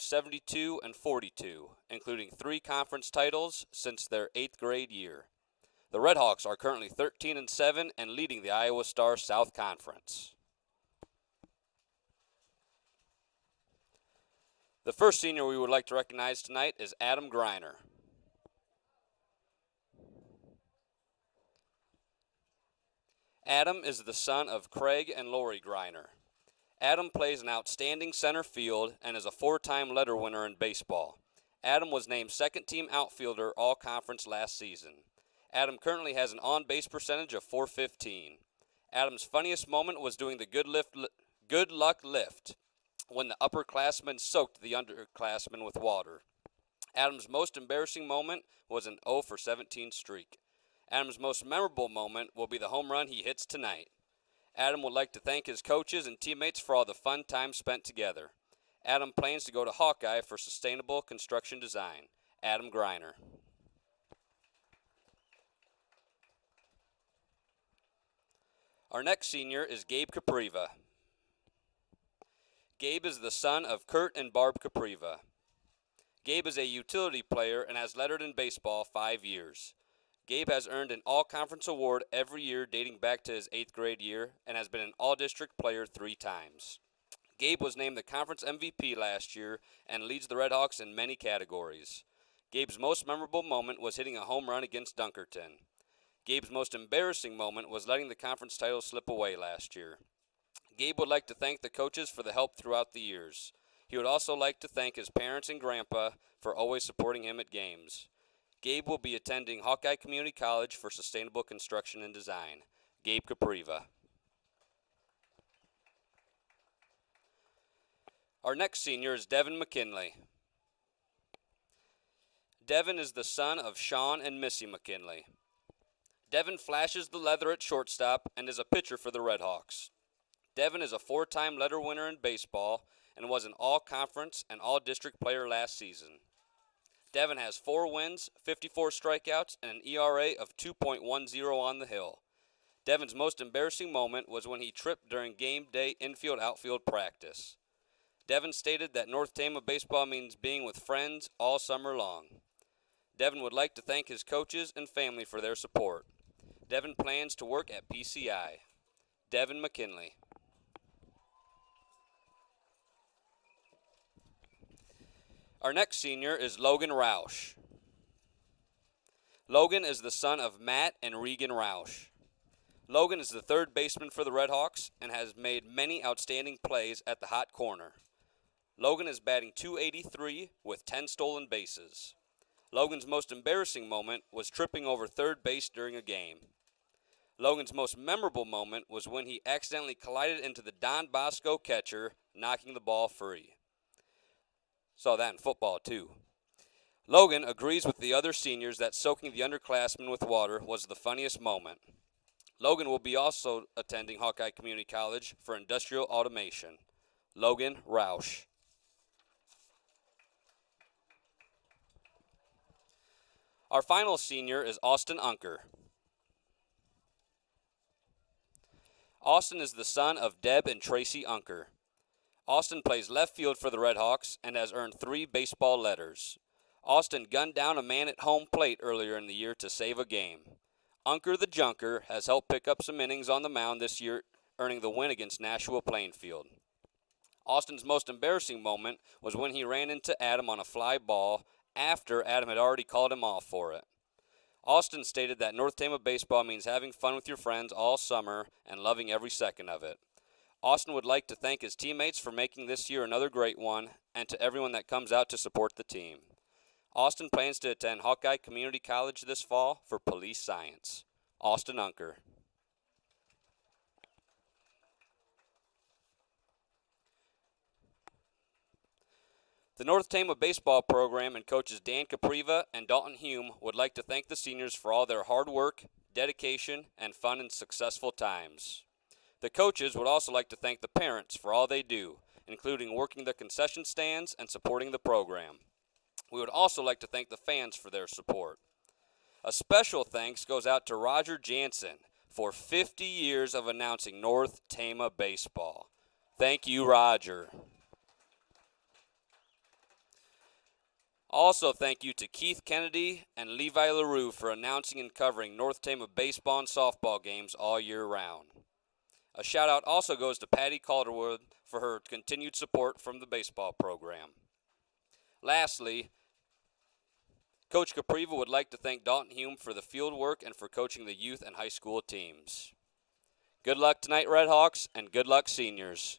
of 72 and 42, including 3 conference titles since their 8th grade year. The Redhawks are currently 13 and 7 and leading the Iowa Star South Conference. The first senior we would like to recognize tonight is Adam Greiner. Adam is the son of Craig and Lori Greiner. Adam plays an outstanding center field and is a 4-time letter winner in baseball. Adam was named second-team outfielder all-conference last season. Adam currently has an on-base percentage of .415. Adam's funniest moment was doing the good luck lift when the upperclassmen soaked the underclassmen with water. Adam's most embarrassing moment was an 0 for 17 streak. Adam's most memorable moment will be the home run he hits tonight. Adam would like to thank his coaches and teammates for all the fun time spent together. Adam plans to go to Hawkeye for sustainable construction design. Adam Greiner. Our next senior is Gabe Capriva. Gabe is the son of Kurt and Barb Capriva. Gabe is a utility player and has lettered in baseball 5 years. Gabe has earned an all-conference award every year dating back to his 8th grade year and has been an all-district player 3 times. Gabe was named the conference MVP last year and leads the Redhawks in many categories. Gabe's most memorable moment was hitting a home run against Dunkerton. Gabe's most embarrassing moment was letting the conference title slip away last year. Gabe would like to thank the coaches for the help throughout the years. He would also like to thank his parents and grandpa for always supporting him at games. Gabe will be attending Hawkeye Community College for Sustainable Construction and Design. Gabe Capriva. Our next senior is Devin McKinley. Devin is the son of Sean and Missy McKinley. Devin flashes the leather at shortstop and is a pitcher for the Redhawks. Devin is a 4-time letter winner in baseball and was an all-conference and all-district player last season. Devin has 4 wins, 54 strikeouts, and an ERA of 2.10 on the hill. Devin's most embarrassing moment was when he tripped during game day infield-outfield practice. Devin stated that North Tama baseball means being with friends all summer long. Devin would like to thank his coaches and family for their support. Devin plans to work at PCI. Devin McKinley. Our next senior is Logan Roush. Logan is the son of Matt and Regan Roush. Logan is the 3rd baseman for the Redhawks and has made many outstanding plays at the hot corner. Logan is batting .283 with 10 stolen bases. Logan's most embarrassing moment was tripping over 3rd base during a game. Logan's most memorable moment was when he accidentally collided into the Don Bosco catcher, knocking the ball free. Saw that in football, too. Logan agrees with the other seniors that soaking the underclassmen with water was the funniest moment. Logan will be also attending Hawkeye Community College for industrial automation. Logan Roush. Our final senior is Austin Unker. Austin is the son of Deb and Tracy Unker. Austin plays left field for the Redhawks and has earned 3 baseball letters. Austin gunned down a man at home plate earlier in the year to save a game. Unker the Junker has helped pick up some innings on the mound this year, earning the win against Nashua Plainfield. Austin's most embarrassing moment was when he ran into Adam on a fly ball after Adam had already called him off for it. Austin stated that North Tama baseball means having fun with your friends all summer and loving every second of it. Austin would like to thank his teammates for making this year another great one, and to everyone that comes out to support the team. Austin plans to attend Hawkeye Community College this fall for police science. Austin Unker. The North Tama baseball program and coaches Dan Capriva and Dalton Hume would like to thank the seniors for all their hard work, dedication, and fun and successful times. The coaches would also like to thank the parents for all they do, including working the concession stands and supporting the program. We would also like to thank the fans for their support. A special thanks goes out to Roger Jansen for 50 years of announcing North Tama baseball. Thank you, Roger. Also, thank you to Keith Kennedy and Levi LaRue for announcing and covering North Tama baseball and softball games all year round. A shout out also goes to Patty Calderwood for her continued support from the baseball program. Lastly, Coach Capriva would like to thank Dalton Hume for the field work and for coaching the youth and high school teams. Good luck tonight, Red Hawks, and good luck, seniors.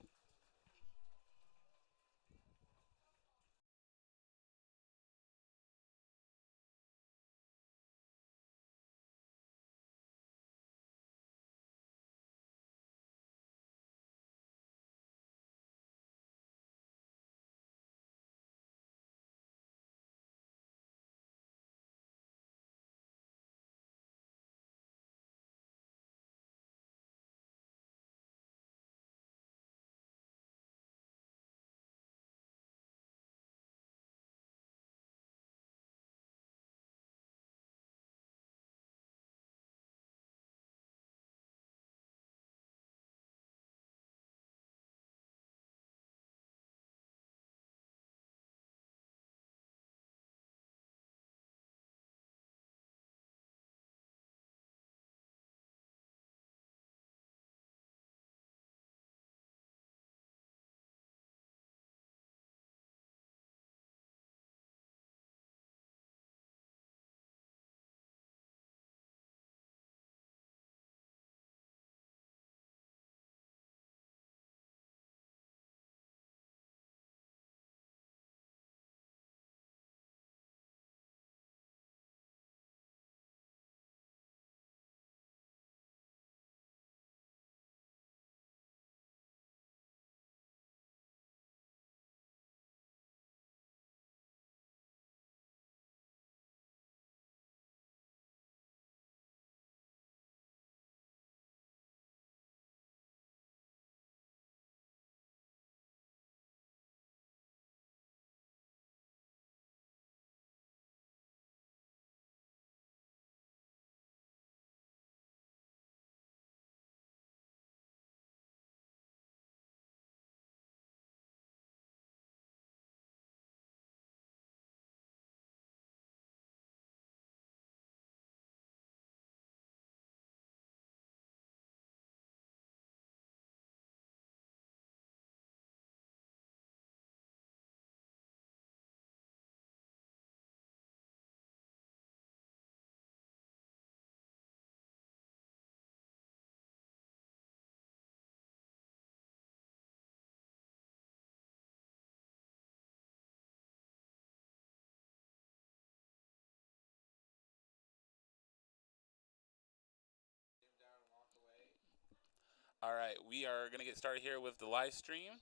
All right, we are going to get started here with the live stream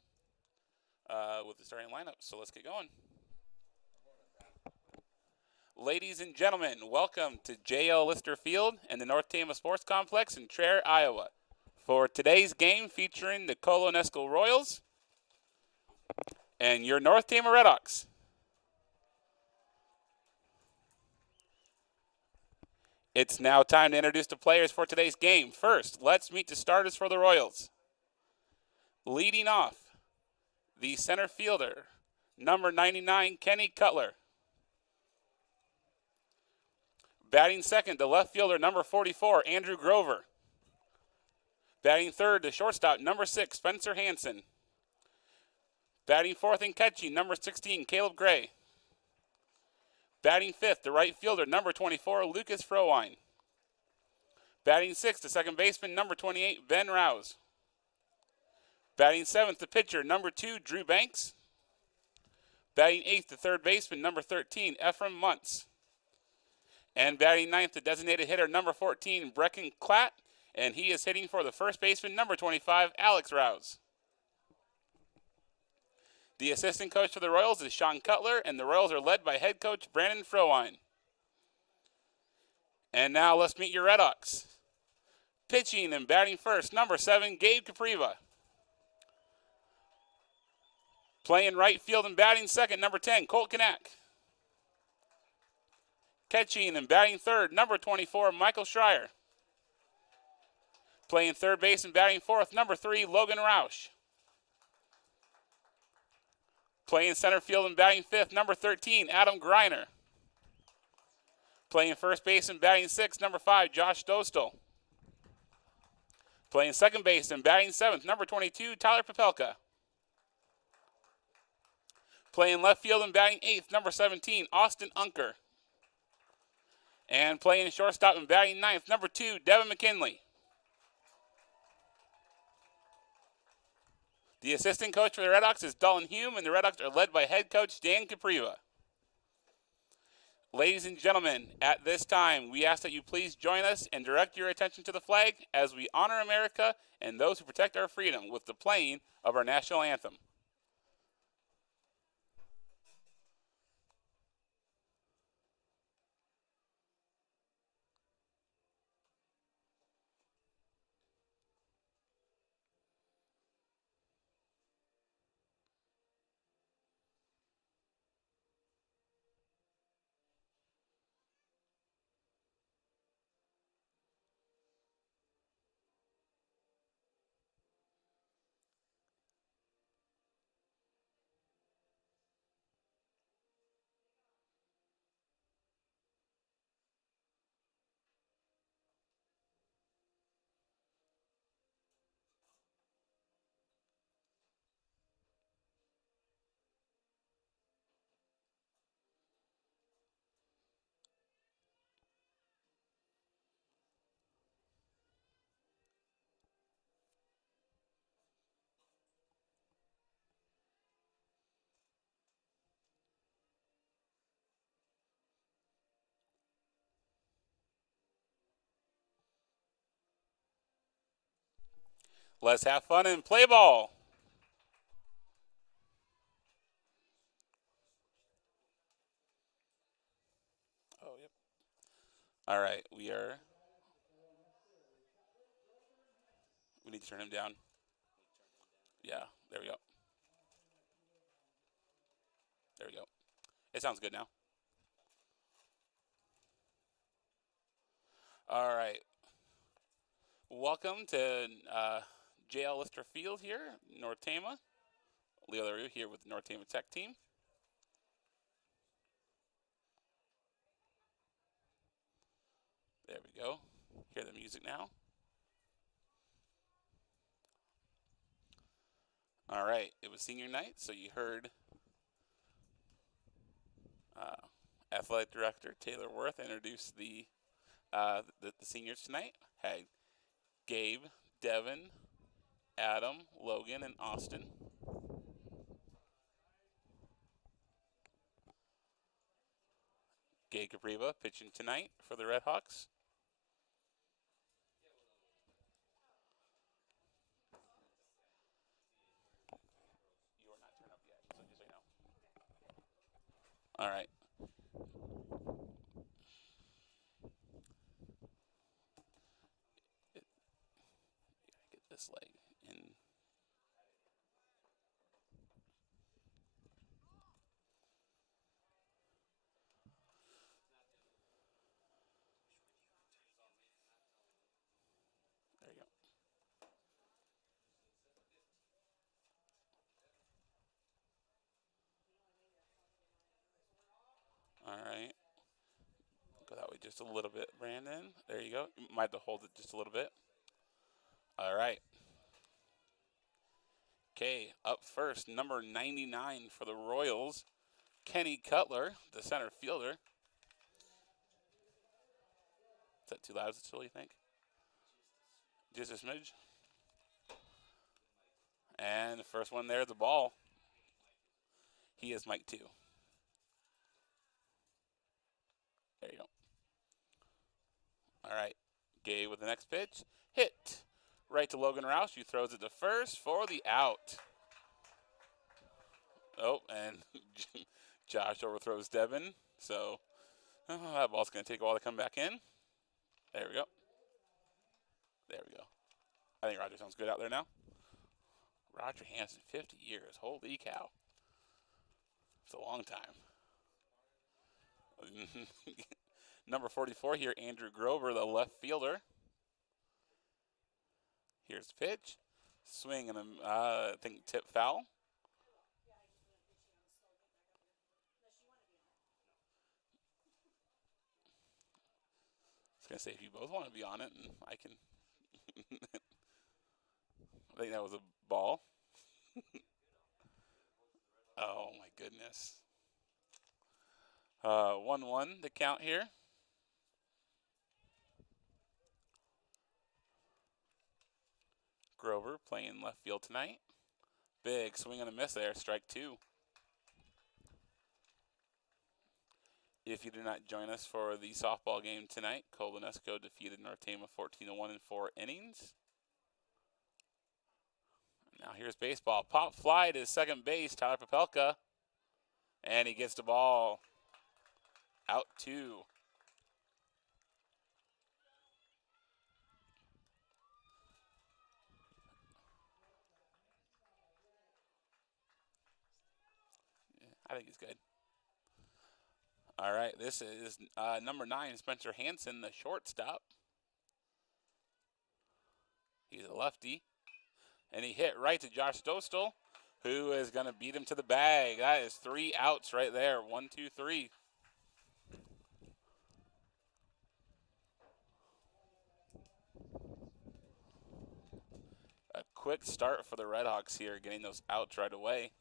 with the starting lineup. So let's get going. Ladies and gentlemen, welcome to J.L. Lister Field and the North Tama Sports Complex in Traer, Iowa, for today's game featuring the Coloi-NESCO Royals and your North Tama Red Hawks. It's now time to introduce the players for today's game. First, let's meet the starters for the Royals. Leading off, the center fielder, number 99, Kenny Cutler. Batting second, the left fielder, number 44, Andrew Grover. Batting third, the shortstop, number 6, Spencer Hansen. Batting fourth and catching, number 16, Caleb Gray. Batting fifth, the right fielder, number 24, Lucas Frowine. Batting sixth, the second baseman, number 28, Ben Rouse. Batting seventh, the pitcher, number 2, Drew Banks. Batting eighth, the third baseman, number 13, Ephraim Muntz. And batting ninth, the designated hitter, number 14, Brecken Klatt. And he is hitting for the first baseman, number 25, Alex Rouse. The assistant coach for the Royals is Sean Cutler, and the Royals are led by head coach Brandon Frowine. And now let's meet your Red Hawks. Pitching and batting first, number 7, Gabe Capriva. Playing right field and batting second, number 10, Colt Kanak. Catching and batting third, number 24, Michael Schreier. Playing third base and batting fourth, number 3, Logan Roush. Playing center field and batting fifth, number 13, Adam Greiner. Playing first base and batting sixth, number 5, Josh Dostal. Playing second base and batting seventh, number 22, Tyler Popelka. Playing left field and batting eighth, number 17, Austin Unker. And playing shortstop and batting ninth, number 2, Devin McKinley. The assistant coach for the Red Hawks is Dalton Hume, and the Red Hawks are led by head coach Dan Capriva. Ladies and gentlemen, at this time, we ask that you please join us and direct your attention to the flag as we honor America and those who protect our freedom with the playing of our national anthem. Let's have fun and play ball. Oh, yep. All right, we need to turn him down. Yeah, there we go. There we go. It sounds good now. All right. Welcome to JL Lister Field here, North Tama. Leo LaRue here with the North Tama Tech team. There we go. Hear the music now. All right. It was senior night, so you heard athletic director Taylor Worth introduce the seniors tonight. Had Gabe, Devin, Adam, Logan, and Austin. Gabe Capriva pitching tonight for the Red Hawks. You are not turned up yet, so just so you know. All right. Get this leg in. There you go. All right. Go that way just a little bit, Brandon. There you go. You might have to hold it just a little bit. All right. Okay, up first, number 99 for the Royals, Kenny Cutler, the center fielder. Is that too loud still, you think? Just a smidge. And the first one there, the ball. He is Mike 2. There you go. All right. Gay with the next pitch. Hit. Right to Logan Roush, who throws it to first for the out. Oh, and Josh overthrows Devin. So that ball's going to take a while to come back in. There we go. There we go. I think Roger sounds good out there now. Roger Hanson, 50 years. Holy cow. It's a long time. Number 44 here, Andrew Grover, the left fielder. Here's the pitch. Swing and I think tip foul. going to say, if you both want to be on it, and I can. I think that was a ball. Oh, my goodness. 1-1 the count here. Grover playing left field tonight. Big swing and a miss there, strike 2. If you did not join us for the softball game tonight, Coloi-NESCO defeated North Tama 14-1 in 4 innings. Now here's baseball. Pop fly to second base, Tyler Popelka. And he gets the ball. Out 2. I think he's good. All right, this is number 9, Spencer Hansen, the shortstop. He's a lefty. And he hit right to Josh Dostal, who is going to beat him to the bag. That is 3 outs right there. 1, 2, 3. A quick start for the Red Hawks here, getting those outs right away.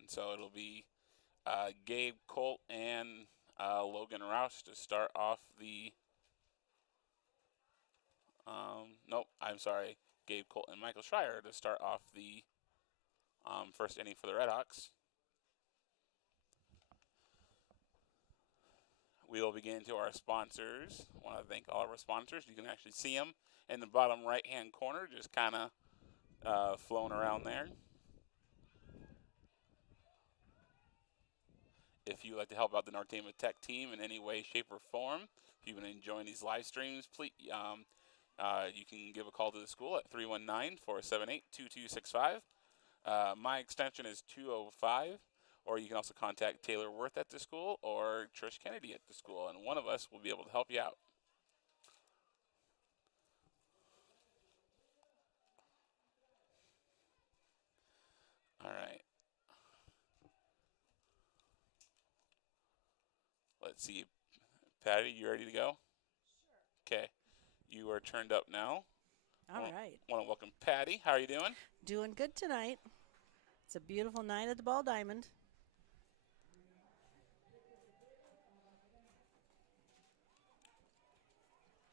And so it'll be Gabe Colt and Logan Roush to start off the nope, I'm sorry. Gabe Colt and Michael Schreier to start off the first inning for the Red Hawks. We will begin to our sponsors. I want to thank all of our sponsors. You can actually see them in the bottom right-hand corner, just kind of flowing around there. If you would like to help out the North Tama Tech team in any way, shape, or form, if you've been enjoying these live streams, please, you can give a call to the school at 319-478-2265. My extension is 205, or you can also contact Taylor Worth at the school or Trish Kennedy at the school, and one of us will be able to help you out. All right. Let's see. Patty, you ready to go? Sure. Okay. You are turned up now. All right. Want to welcome Patty. How are you doing? Doing good tonight. It's a beautiful night at the Ball Diamond.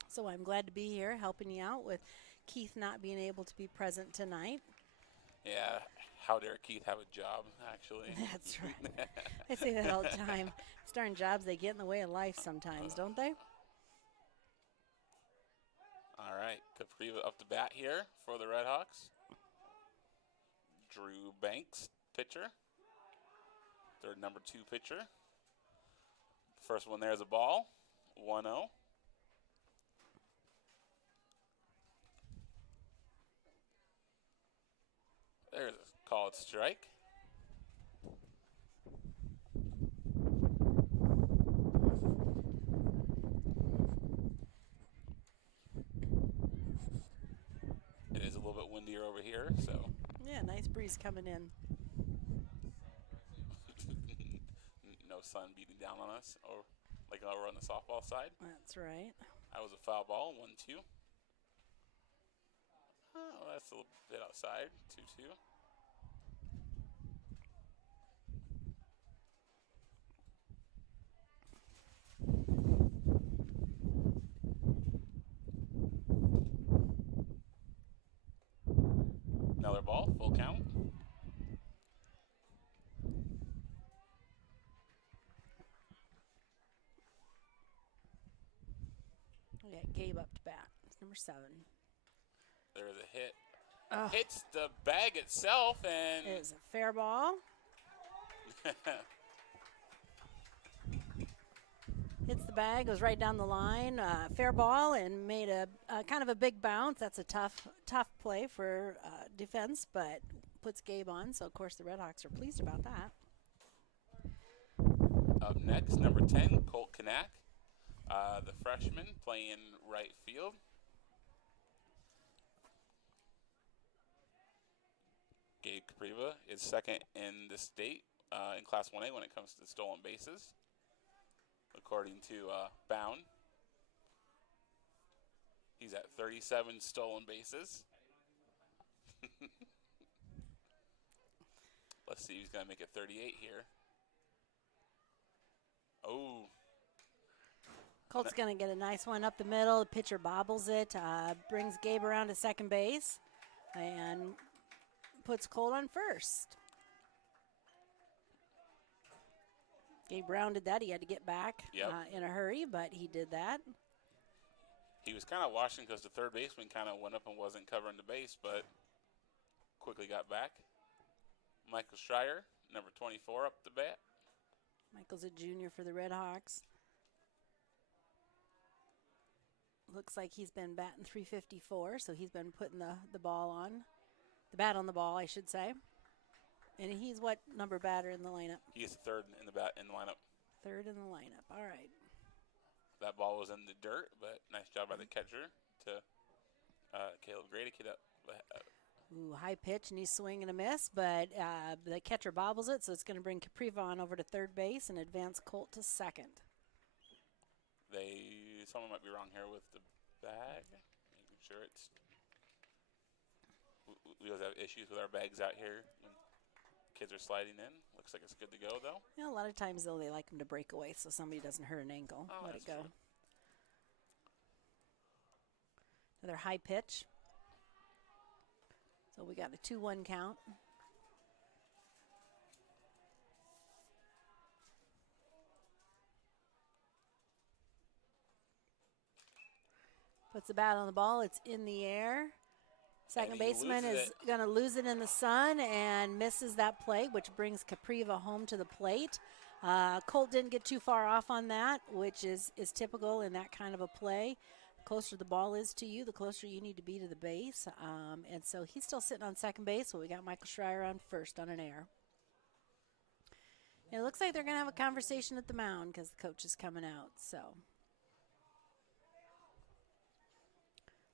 So I'm glad to be here helping you out with Keith not being able to be present tonight. Yeah. How dare Keith have a job, actually. That's right. I say that all the time. Starting jobs, they get in the way of life sometimes, don't they? All right. Capriva up to bat here for the Red Hawks. Drew Banks, pitcher. Their number 2 pitcher. First one there is a ball. 1-0. There's a called strike. It is a little bit windier over here, so. Yeah, nice breeze coming in. No sun beating down on us, or like over on the softball side. That's right. That was a foul ball, 1-2. Oh, that's a little bit outside, 2-2. Another ball, full count. We got Gabe up to bat. It's number 7. There's a hit. Oh. Hits the bag itself, and It is a fair ball. Hits the bag, goes right down the line. Fair ball, and made a kind of a big bounce. That's a tough play for defense, but puts Gabe on. So of course the Red Hawks are pleased about that. Up next, number 10, Colt Kanak, the freshman playing right field. Gabe Capriva is second in the state in Class 1A when it comes to stolen bases. according to Bound. He's at 37 stolen bases. Let's see who's going to make it 38 here. Oh. Colt's going to get a nice one up the middle. The pitcher bobbles it, brings Gabe around to second base, and puts Colt on first. Gabe rounded that. He had to get back in a hurry, but he did that. He was kind of watching because the third baseman kind of went up and wasn't covering the base, but quickly got back. Michael Schreier, number 24, up the bat. Michael's a junior for the Red Hawks. Looks like he's been batting .354, so he's been putting the bat on the ball, I should say. And he's what number batter in the lineup? He's third in the lineup. Third in the lineup. All right. That ball was in the dirt, but nice job by the catcher to Caleb Gray to get up. Ooh, high pitch, and he's swinging a miss, but the catcher bobbles it, so it's going to bring Capriva over to third base and advance Colt to second. Someone might be wrong here with the bag. Making sure it's. We always have issues with our bags out here when kids are sliding in. Looks like it's good to go, though. Yeah, a lot of times, though, they like them to break away so somebody doesn't hurt an ankle. Let it go. True. Another high pitch. So we got a 2-1 count. Puts the bat on the ball. It's in the air. Second baseman is going to lose it in the sun and misses that play, which brings Capriva home to the plate. Colt didn't get too far off on that, which is typical in that kind of a play. The closer the ball is to you, the closer you need to be to the base. And so he's still sitting on second base, so we got Michael Schreier on first on an error. It looks like they're going to have a conversation at the mound because the coach is coming out. So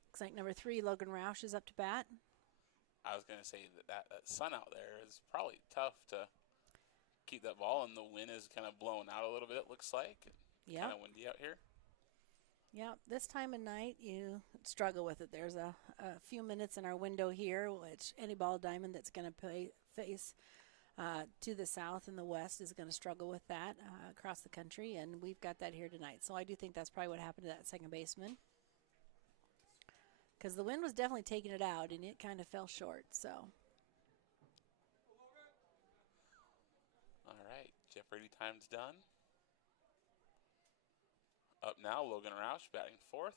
looks like number 3, Logan Roush, is up to bat. I was going to say that sun out there is probably tough to keep that ball, and the wind is kind of blowing out a little bit, it looks like. Yeah. Kind of windy out here. Yeah, this time of night you struggle with it. There's a few minutes in our window here, which any ball diamond that's going to face to the south and the west is going to struggle with that across the country, and we've got that here tonight. So I do think that's probably what happened to that second baseman, because the wind was definitely taking it out, and it kind of fell short. So. All right, Jeopardy time's done. Up now, Logan Roush batting fourth.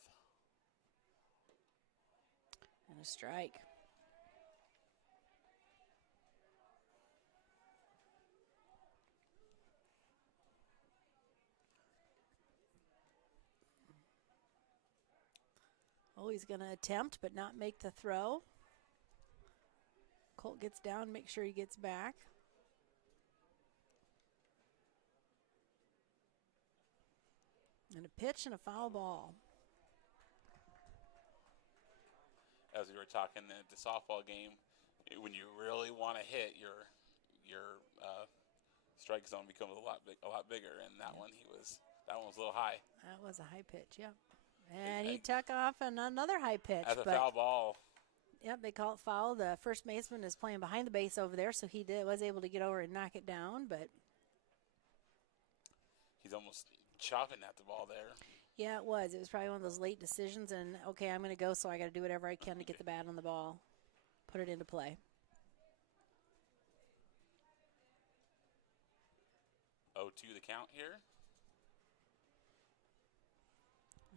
And a strike. Oh, he's going to attempt but not make the throw. Colt gets down, make sure he gets back. And a pitch and a foul ball. As we were talking at the softball game, when you really want to hit, your strike zone becomes a lot bigger. And that one was a little high. That was a high pitch, yeah. And he took off on another high pitch. As a foul ball. Yep, they call it foul. The first baseman is playing behind the base over there, so he was able to get over and knock it down, but he's almost chopping at the ball there. Yeah, it was. It was probably one of those late decisions, and okay, I'm going to go, so I got to do whatever I can to get the bat on the ball, put it into play. 0-2 the count here.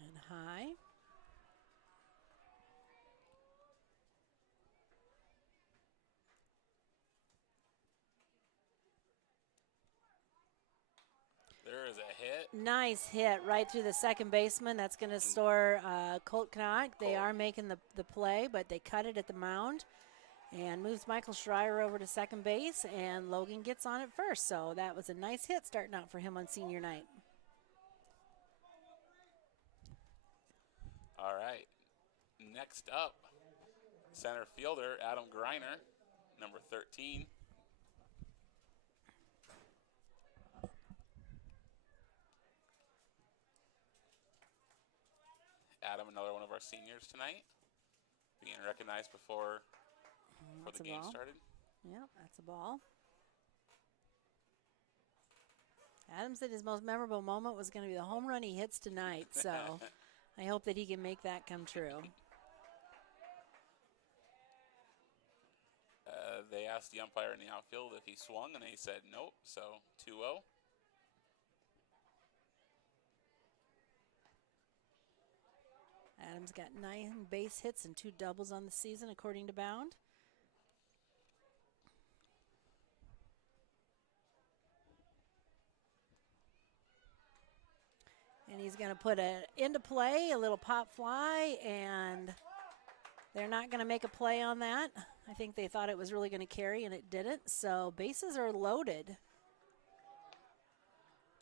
And high. There is a hit. Nice hit right through the second baseman. That's going to store Colt Knock. They are making the play, but they cut it at the mound and moves Michael Schreier over to second base, and Logan gets on it first. So that was a nice hit starting out for him on senior night. All right. Next up, center fielder Adam Greiner, number 13. Adam, another one of our seniors tonight, being recognized before the game started. Yep, that's a ball. Adam said his most memorable moment was going to be the home run he hits tonight, so I hope that he can make that come true. They asked the umpire in the outfield if he swung, and he said nope, so 2-0. Adams got 9 base hits and 2 doubles on the season, according to Bound. And he's going to put it into play, a little pop fly, and they're not going to make a play on that. I think they thought it was really going to carry, and it didn't. So bases are loaded.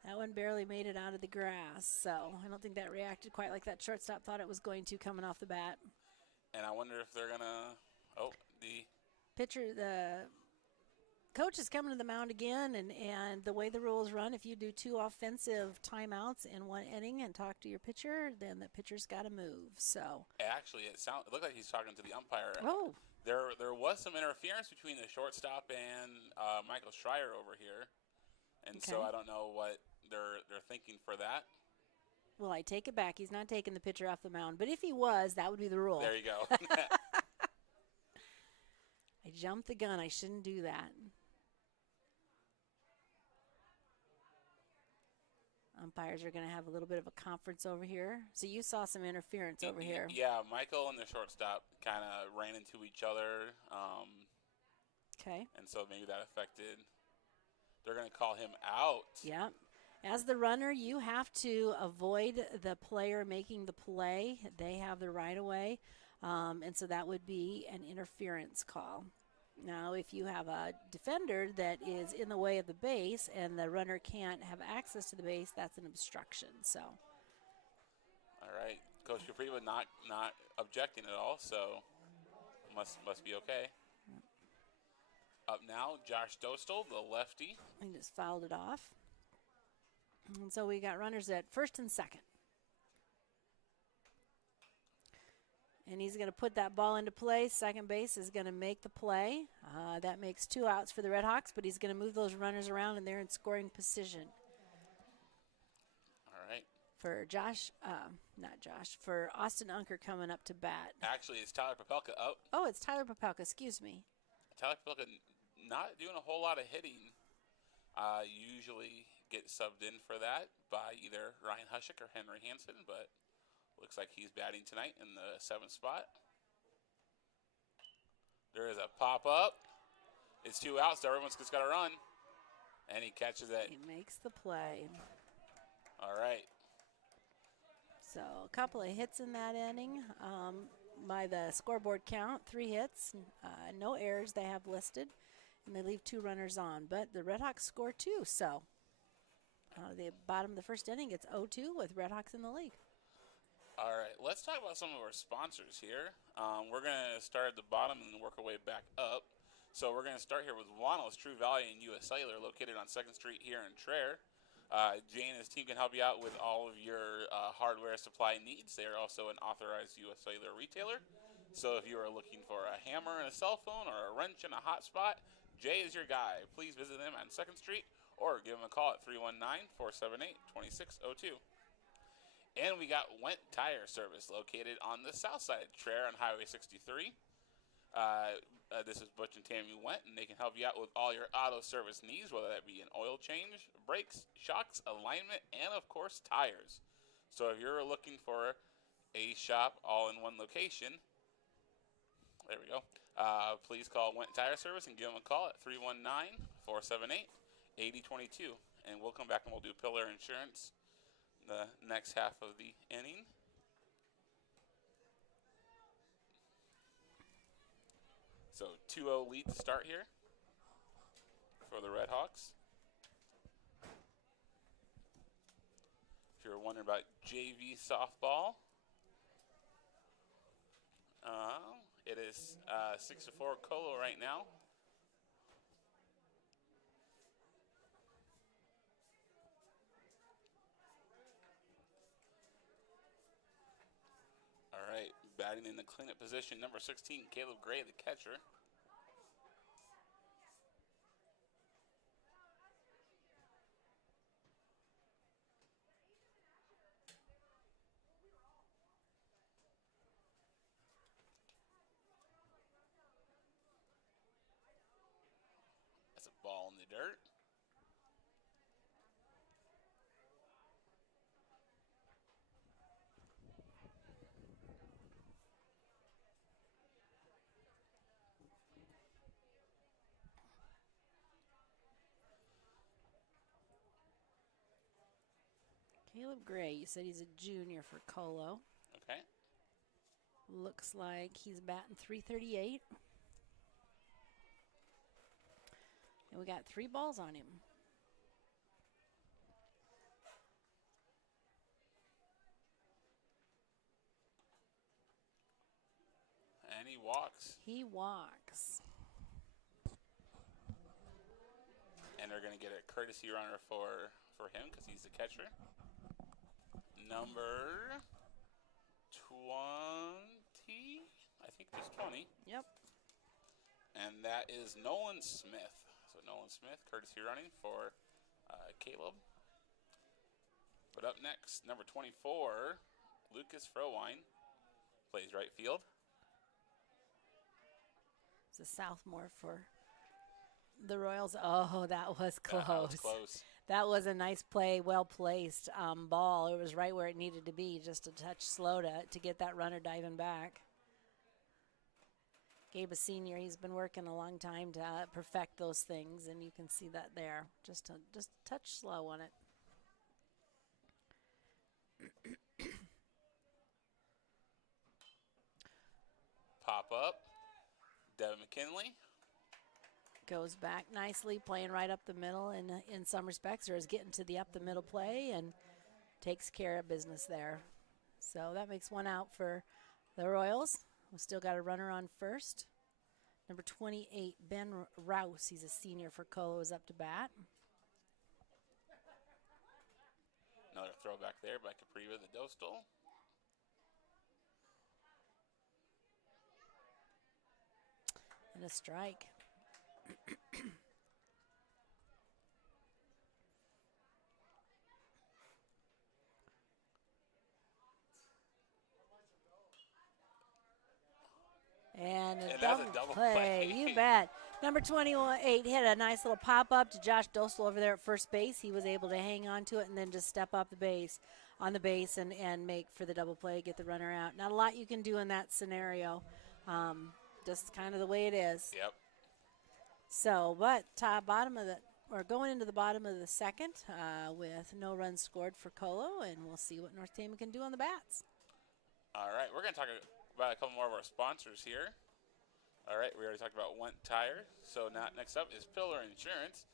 That one barely made it out of the grass, so I don't think that reacted quite like that shortstop thought it was going to coming off the bat. And I wonder if they're going to, the coach is coming to the mound again, and the way the rules run, if you do 2 offensive timeouts in 1 inning and talk to your pitcher, then the pitcher's got to move. So actually, it looked like he's talking to the umpire. Oh. There was some interference between the shortstop and Michael Schreier over here, and so I don't know what they're thinking for that. Well, I take it back. He's not taking the pitcher off the mound, but if he was, that would be the rule. There you go. I jumped the gun. I shouldn't do that. Umpires are going to have a little bit of a conference over here. So you saw some interference over here. Yeah, Michael and the shortstop kind of ran into each other. Okay. And so maybe that affected. They're going to call him out. Yeah. As the runner, you have to avoid the player making the play. They have the right of way. And so that would be an interference call. Now, if you have a defender that is in the way of the base and the runner can't have access to the base, that's an obstruction. So, all right, Coach Capriva not objecting at all, so must be okay. Up now, Josh Dostal, the lefty. He just fouled it off. And so we got runners at first and second. And he's going to put that ball into play. Second base is going to make the play. That makes 2 outs for the Red Hawks, but he's going to move those runners around, and they're in scoring position. All right. For for Austin Unker coming up to bat. Actually, it's Tyler Popelka up. Oh, it's Tyler Popelka, excuse me. Tyler Popelka not doing a whole lot of hitting. Usually get subbed in for that by either Ryan Hushik or Henry Hansen, but looks like he's batting tonight in the 7th spot. There is a pop-up. It's 2 outs, so everyone's just got to run. And he catches it. He makes the play. All right. So a couple of hits in that inning. By the scoreboard count, 3 hits, no errors they have listed, and they leave 2 runners on. But the Red Hawks score 2, so the bottom of the first inning, it's 0-2 with Red Hawks in the league. All right, let's talk about some of our sponsors here. We're going to start at the bottom and then work our way back up. So we're going to start here with Juano's True Value and U.S. Cellular, located on 2nd Street here in Traer. Jane and his team can help you out with all of your hardware supply needs. They are also an authorized U.S. Cellular retailer. So if you are looking for a hammer and a cell phone or a wrench and a hotspot, Jay is your guy. Please visit them on 2nd Street or give them a call at 319-478-2602. And we got Went Tire Service located on the south side of Traer on Highway 63. This is Butch and Tammy Went, and they can help you out with all your auto service needs, whether that be an oil change, brakes, shocks, alignment, and, of course, tires. So if you're looking for a shop all in one location, there we go, please call Went Tire Service and give them a call at 319-478-8022. And we'll come back and we'll do Pillar Insurance the next half of the inning. So 2-0 lead to start here for the Red Hawks. If you're wondering about JV softball, it is 6-4 Colo right now. Batting in the cleanup position, number 16, Caleb Gray, the catcher. That's a ball in the dirt. Caleb Gray, you said he's a junior for Colo. Okay. Looks like he's batting .338. And we got 3 balls on him. And he walks. He walks. And they're going to get a courtesy runner for him because he's the catcher. Number 20, I think just 20. Yep. And that is Nolan Smith. So Nolan Smith, courtesy running for Caleb. But up next, number 24, Lucas Frowine, plays right field. It's a sophomore for the Royals. Oh, that was close. That was close. That was a nice play, well placed ball. It was right where it needed to be, just a touch slow to get that runner diving back. Gabe, a senior, he's been working a long time to perfect those things, and you can see that there. Just a touch slow on it. Pop up, Devin McKinley. Goes back nicely, playing right up the middle in some respects, or is getting to the up the middle play and takes care of business there. So that makes 1 out for the Royals. We still got a runner on first. Number 28, Ben Rouse, he's a senior for Colo, is up to bat. Another throwback there by Capriva the Dostal. And a strike. And a double play. You bet. Number 28 hit a nice little pop-up to Josh Dostal over there at first base. He was able to hang on to it and then just step up on the base and make for the double play, get the runner out. Not a lot you can do in that scenario. Just kind of the way it is. Yep. So, but going into the bottom of the second with no runs scored for Colo, and we'll see what North Tama can do on the bats. All right, we're going to talk about a couple more of our sponsors here. All right, we already talked about Went Tire. So now next up is Pillar Insurance.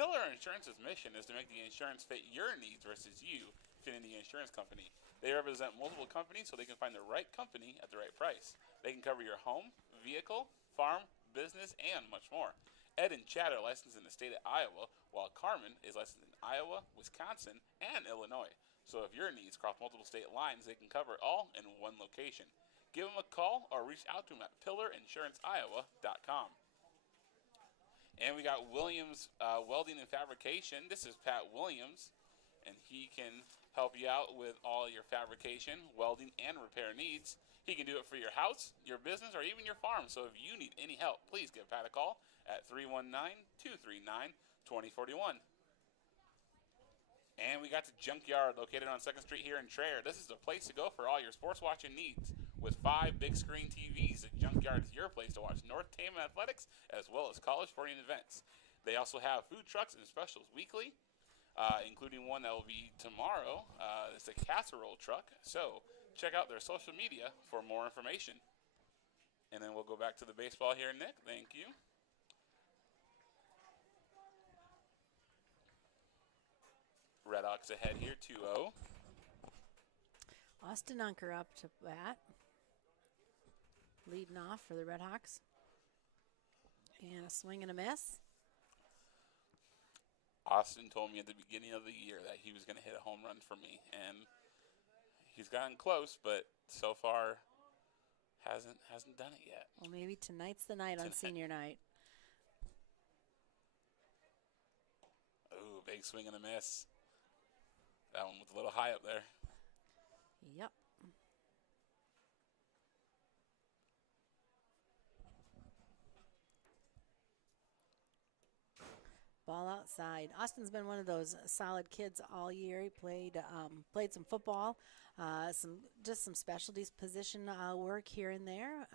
Pillar Insurance's mission is to make the insurance fit your needs versus you fitting the insurance company. They represent multiple companies so they can find the right company at the right price. They can cover your home, vehicle, farm, business, and much more. Ed and Chad are licensed in the state of Iowa, while Carmen is licensed in Iowa, Wisconsin, and Illinois. So if your needs cross multiple state lines, they can cover it all in one location. Give them a call or reach out to them at pillarinsuranceiowa.com. And we got Williams Welding and Fabrication. This is Pat Williams, and he can help you out with all your fabrication, welding, and repair needs. He can do it for your house, your business, or even your farm. So if you need any help, please give Pat a call at 319-239-2041. And we got the Junkyard located on 2nd Street here in Traer. This is the place to go for all your sports watching needs. With 5 big screen TVs, the Junkyard is your place to watch North Tama athletics as well as college sporting events. They also have food trucks and specials weekly, including one that will be tomorrow. It's a casserole truck. So check out their social media for more information. And then we'll go back to the baseball here, Nick. Thank you. Redhawks ahead here, 2-0. Austin Unker up to bat. Leading off for the Redhawks. And a swing and a miss. Austin told me at the beginning of the year that he was going to hit a home run for me. And he's gotten close, but so far Hasn't done it yet. Well, maybe tonight's the night on senior night. Ooh, big swing and a miss. That one was a little high up there. Yep. Ball outside. Austin's been one of those solid kids all year. He played some football, some specialties position work here and there.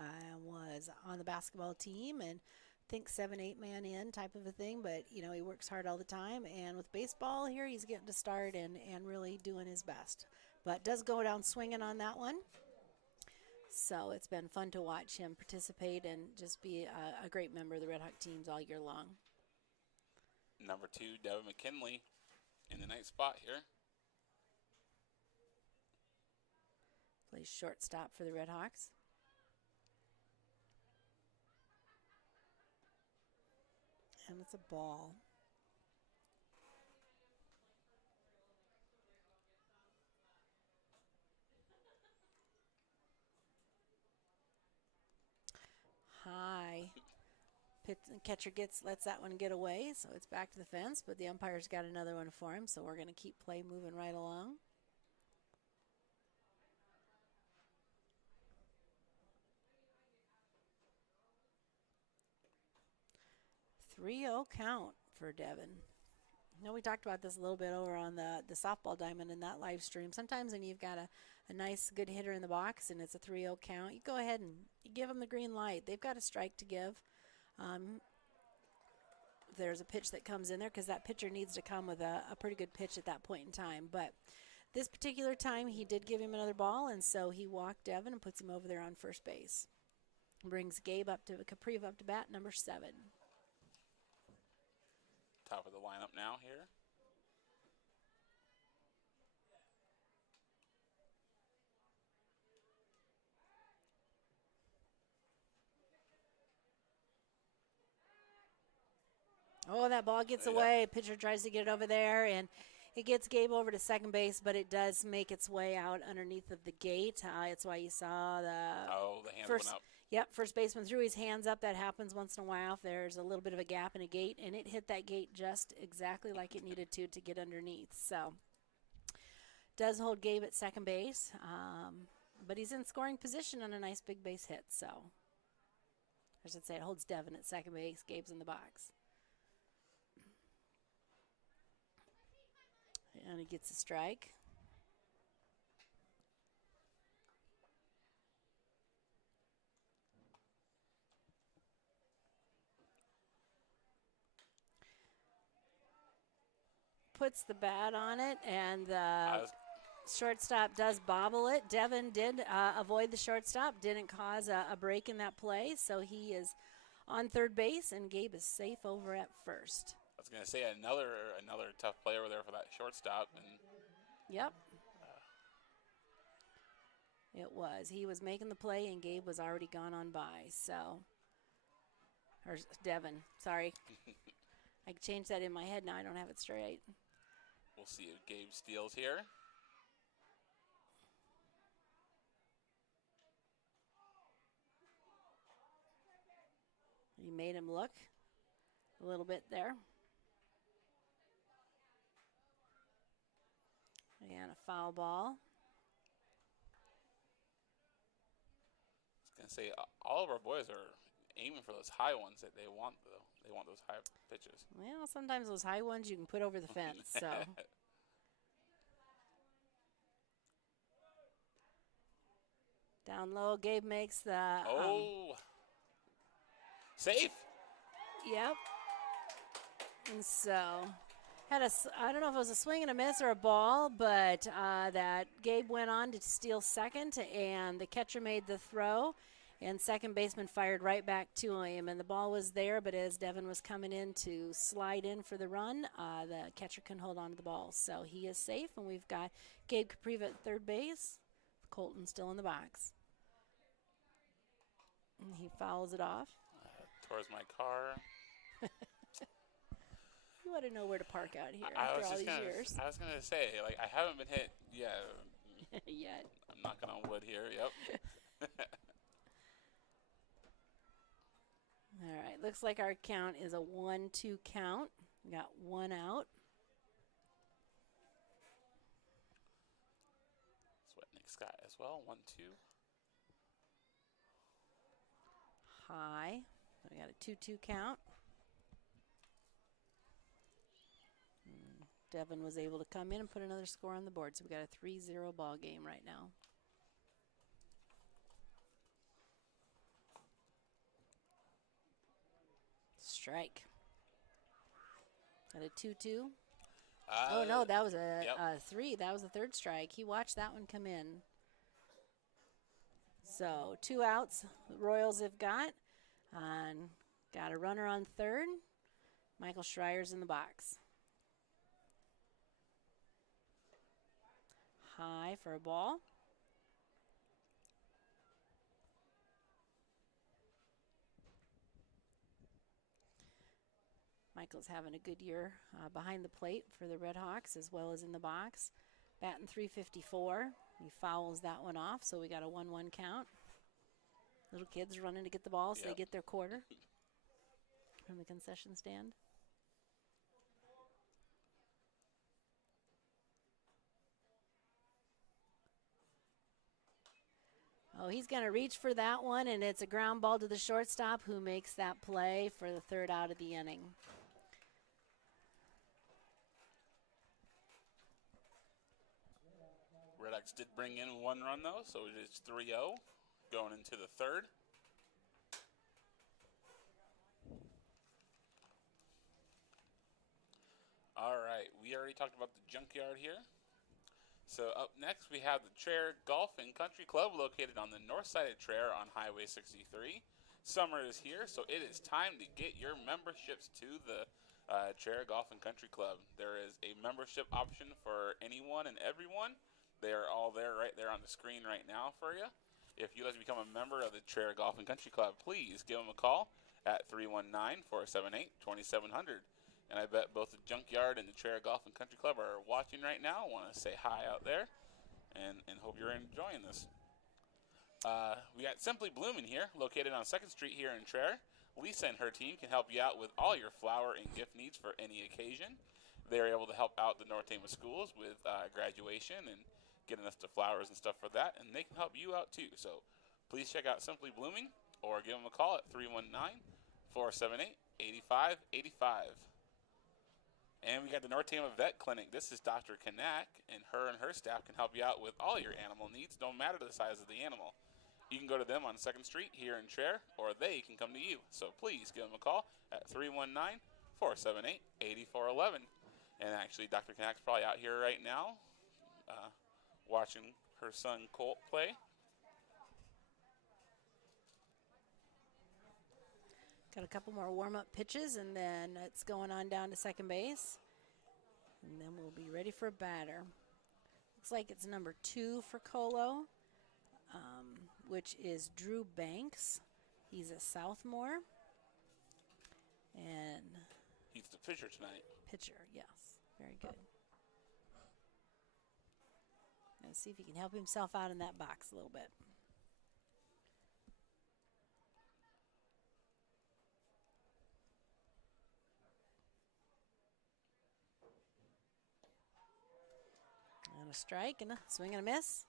Was on the basketball team and I think 7-8 man in type of a thing. But you know he works hard all the time. And with baseball here, he's getting to start and really doing his best. But does go down swinging on that one. So it's been fun to watch him participate and just be a great member of the Red Hawk teams all year long. Number 2, Devin McKinley in the night spot here. Plays shortstop for the Red Hawks. And it's a ball. High. Catcher lets that one get away, so it's back to the fence, but the umpire's got another one for him, so we're going to keep play moving right along. 3-0 count for Devin. You know, we talked about this a little bit over on the softball diamond in that live stream. Sometimes when you've got a nice, good hitter in the box and it's a 3-0 count, you go ahead and you give them the green light. They've got a strike to give. There's a pitch that comes in there because that pitcher needs to come with a pretty good pitch at that point in time. But this particular time, he did give him another ball, and so he walked Devin and puts him over there on first base. Brings Gabe up to Caprive up to bat, number 7. Top of the lineup now here. Oh, that ball gets away. Pitcher tries to get it over there, and it gets Gabe over to second base, but it does make its way out underneath of the gate. It's why you saw the hands first, went up. Yep, first baseman threw his hands up. That happens once in a while if there's a little bit of a gap in a gate, and it hit that gate just exactly like it needed to get underneath. So does hold Gabe at second base, but he's in scoring position on a nice big base hit. So I should say it holds Devin at second base. Gabe's in the box. And he gets a strike. Puts the bat on it, and the shortstop does bobble it. Devin did avoid the shortstop, didn't cause a break in that play, so he is on third base, and Gabe is safe over at first. I was going to say another tough play over there for that shortstop. And yep. It was. He was making the play, and Gabe was already gone on by. So, or Devin, sorry. I changed that in my head. Now I don't have it straight. We'll see if Gabe steals here. He made him look a little bit there. And a foul ball. I was going to say, all of our boys are aiming for those high ones that they want, though. They want those high pitches. Well, sometimes those high ones you can put over the fence. So down low, Gabe makes the safe. Yep. And so I don't know if it was a swing and a miss or a ball, but that Gabe went on to steal second, and the catcher made the throw. And second baseman fired right back to him, and the ball was there, but as Devin was coming in to slide in for the run, the catcher couldn't hold on to the ball. So he is safe, and we've got Gabe Caprive at third base. Colton still in the box. And he fouls it off. Towards my car. You ought to know where to park out here after all these years. I was going to say, like, I haven't been hit yet. I'm knocking on wood here, yep. All right, looks like our count is a 1-2 count. We got one out. That's what Nick's got as well. 1-2. High. So we got a 2-2 count. Devin was able to come in and put another score on the board, so we got a 3-0 ball game right now. Strike. Got a 2-2. Oh, no, that was a 3. That was the third strike. He watched that one come in. So 2 outs the Royals have got. And got a runner on third. Michael Schreier's in the box. High for a ball. Michael's having a good year behind the plate for the Red Hawks as well as in the box. Batting .354. He fouls that one off, so we got a 1-1 count. Little kids running to get the ball so they get their quarter from the concession stand. Oh, he's going to reach for that one, and it's a ground ball to the shortstop who makes that play for the third out of the inning. Red Sox did bring in 1 run, though, so it is 3-0 going into the third. All right, we already talked about the junkyard here. So up next, we have the Traer Golf and Country Club located on the north side of Traer on Highway 63. Summer is here, so it is time to get your memberships to the Traer Golf and Country Club. There is a membership option for anyone and everyone. They are all there right there on the screen right now for you. If you'd like to become a member of the Traer Golf and Country Club, please give them a call at 319-478-2700. And I bet both the Junkyard and the Traer Golf and Country Club are watching right now. I want to say hi out there and hope you're enjoying this. We got Simply Bloomin' here, located on 2nd Street here in Traer. Lisa and her team can help you out with all your flower and gift needs for any occasion. They're able to help out the North Tama schools with graduation and getting us the flowers and stuff for that, and they can help you out too. So please check out Simply Blooming or give them a call at 319-478-8585. And we got the North Tama Vet Clinic. This is Dr. Kanak, and her staff can help you out with all your animal needs, no matter the size of the animal. You can go to them on 2nd Street here in Traer, or they can come to you. So please give them a call at 319-478-8411. And actually, Dr. Kanak's probably out here right now watching her son Colt play. Got a couple more warm-up pitches, and then it's going on down to second base. And then we'll be ready for a batter. Looks like it's number 2 for Colo, which is Drew Banks. He's a sophomore. And he's the pitcher tonight. Pitcher, yes. Very good. Let's see if he can help himself out in that box a little bit. And a strike and a swing and a miss.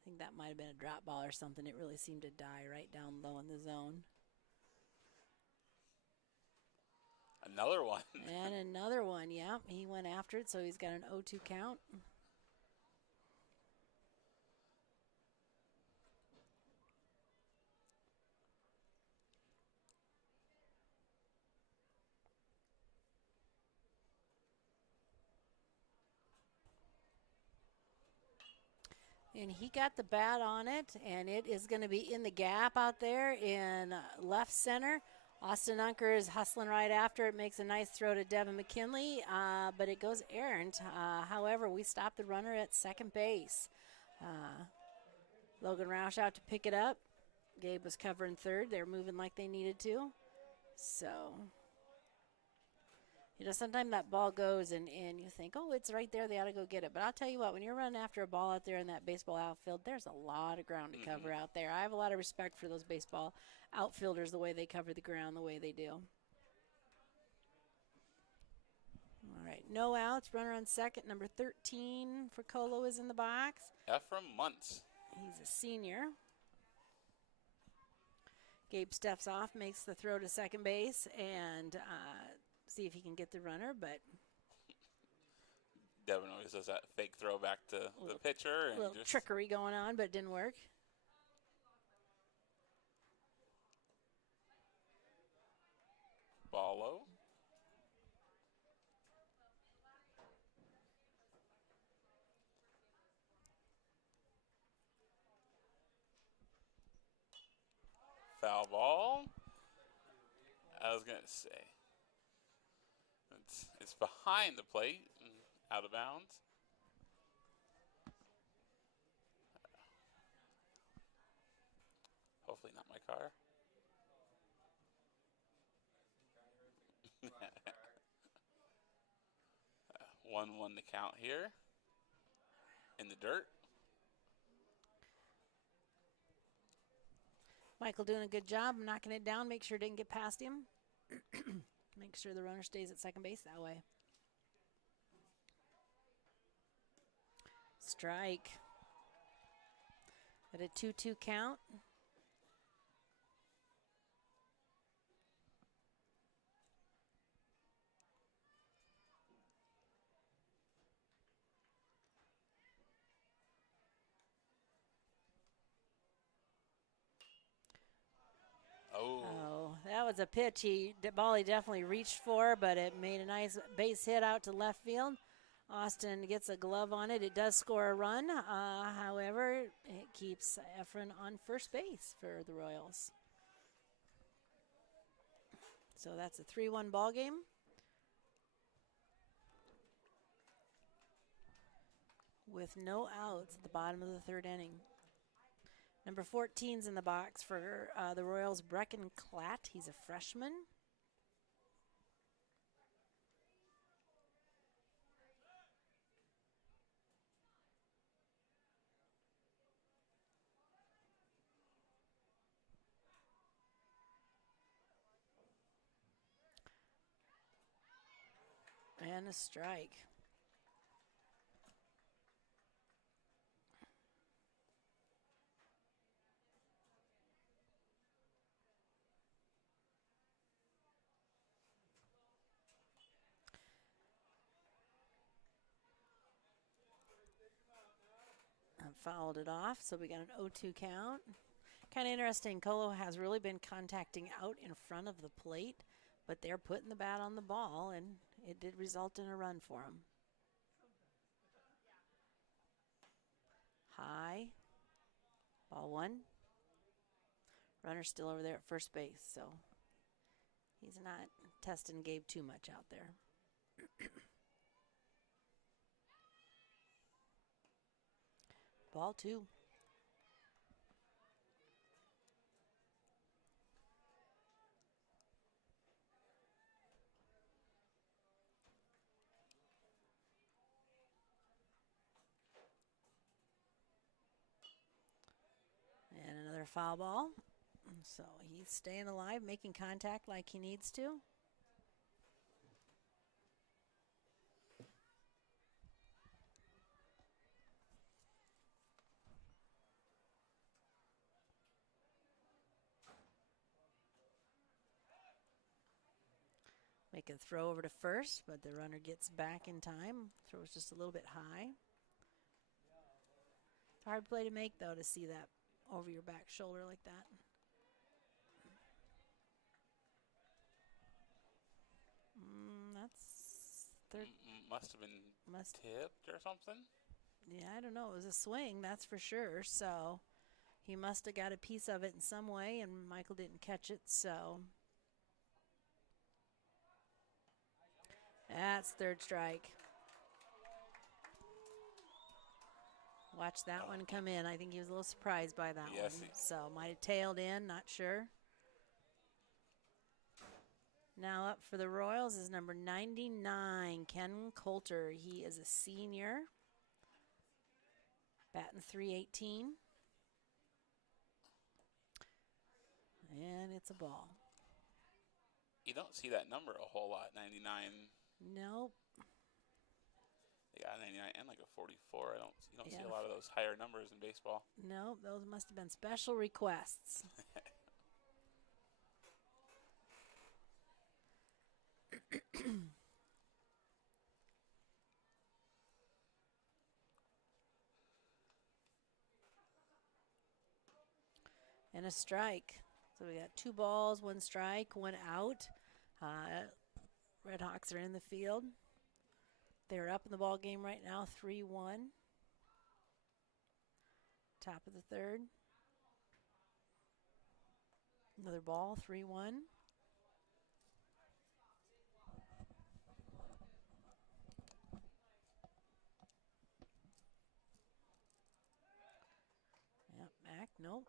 I think that might have been a drop ball or something. It really seemed to die right down low in the zone. Another one. And another one, yeah. He went after it, so he's got an 0-2 count. And he got the bat on it, and it is going to be in the gap out there in left center. Austin Unker is hustling right after it, makes a nice throw to Devin McKinley, but it goes errant. However, we stopped the runner at second base. Logan Roush out to pick it up. Gabe was covering third. They're moving like they needed to. So You know, sometimes that ball goes and you think, oh, it's right there. They ought to go get it. But I'll tell you what, when you're running after a ball out there in that baseball outfield, there's a lot of ground to cover out there. I have a lot of respect for those baseball outfielders, the way they cover the ground, the way they do. All right, no outs. Runner on second. Number 13 for Colo is in the box. Ephraim Muntz. He's a senior. Gabe steps off, makes the throw to second base, and see if he can get the runner, but Devin always does that fake throw back to the pitcher. A little trickery going on, but it didn't work. Ball low. Foul ball. I was going to say. It's behind the plate, out of bounds. Hopefully not my car. 1-1 to count here. In the dirt. Michael doing a good job knocking it down. Make sure it didn't get past him. Make sure the runner stays at second base that way. Strike. At a 2-2 count. Oh, that was a pitch. The ball he definitely reached for, but it made a nice base hit out to left field. Austin gets a glove on it. It does score a run. However, it keeps Ephraim on first base for the Royals. So that's a 3-1 ball game. With no outs at the bottom of the third inning. Number 14's in the box for the Royals, Brecken Klatt. He's a freshman. And a strike. Fouled it off, so we got an 0-2 count. Kind of interesting. Colo has really been contacting out in front of the plate, but they're putting the bat on the ball, and it did result in a run for them. High. Ball one. Runner's still over there at first base, so he's not testing Gabe too much out there. Ball two. And another foul ball. So he's staying alive, making contact like he needs to. Make a throw over to first, but the runner gets back in time. Throws just a little bit high. It's a hard play to make, though, to see that over your back shoulder like that. That's third. Must have been tipped or something. Yeah, I don't know. It was a swing, that's for sure. So he must have got a piece of it in some way, and Michael didn't catch it, so. That's third strike. Watch that one come in. I think he was a little surprised by that one. So might have tailed in, not sure. Now up for the Royals is number 99, Ken Coulter. He is a senior, batting .318. And it's a ball. You don't see that number a whole lot, 99. Nope. Yeah, 99 and like a 44. You don't see Yeah, a lot of those higher numbers in baseball. Nope, those must have been special requests. And a strike. So we got 2 balls, 1 strike, 1 out. Red Hawks are in the field. They're up in the ball game right now, 3-1. Top of the third. Another ball, 3-1. Yep, back, nope.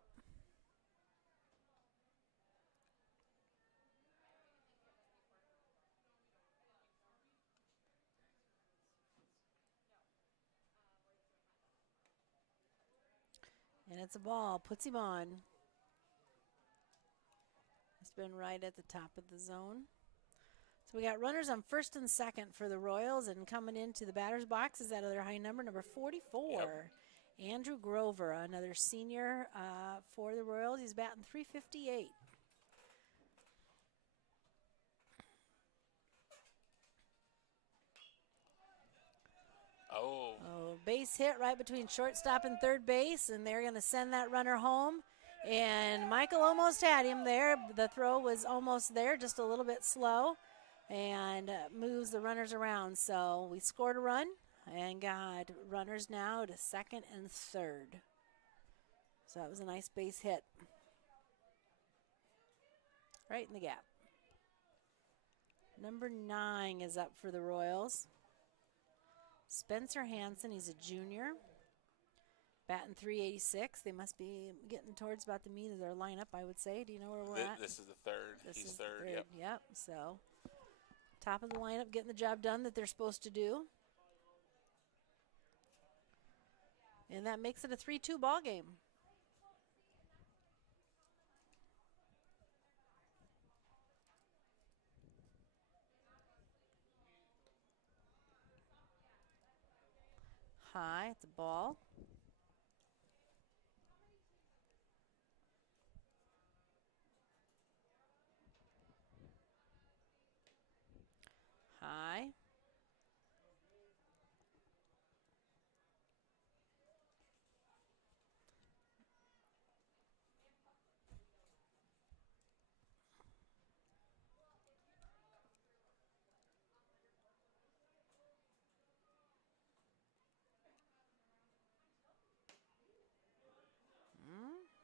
And it's a ball, puts him on. It's been right at the top of the zone. So we got runners on first and second for the Royals, and coming into the batter's box is that other high number 44. Yep. Andrew Grover, another senior for the Royals. He's batting .358. Oh, base hit right between shortstop and third base, and they're going to send that runner home. And Michael almost had him there. The throw was almost there, just a little bit slow, and moves the runners around. So we scored a run and got runners now to second and third. So that was a nice base hit. Right in the gap. Number 9 is up for the Royals. Spencer Hansen, he's a junior. Batting .386. They must be getting towards about the meat of their lineup, I would say. Do you know where we're at? This is the third. He's third. Yep. So top of the lineup, getting the job done that they're supposed to do. And that makes it a 3-2 ball game. High, it's a ball. High.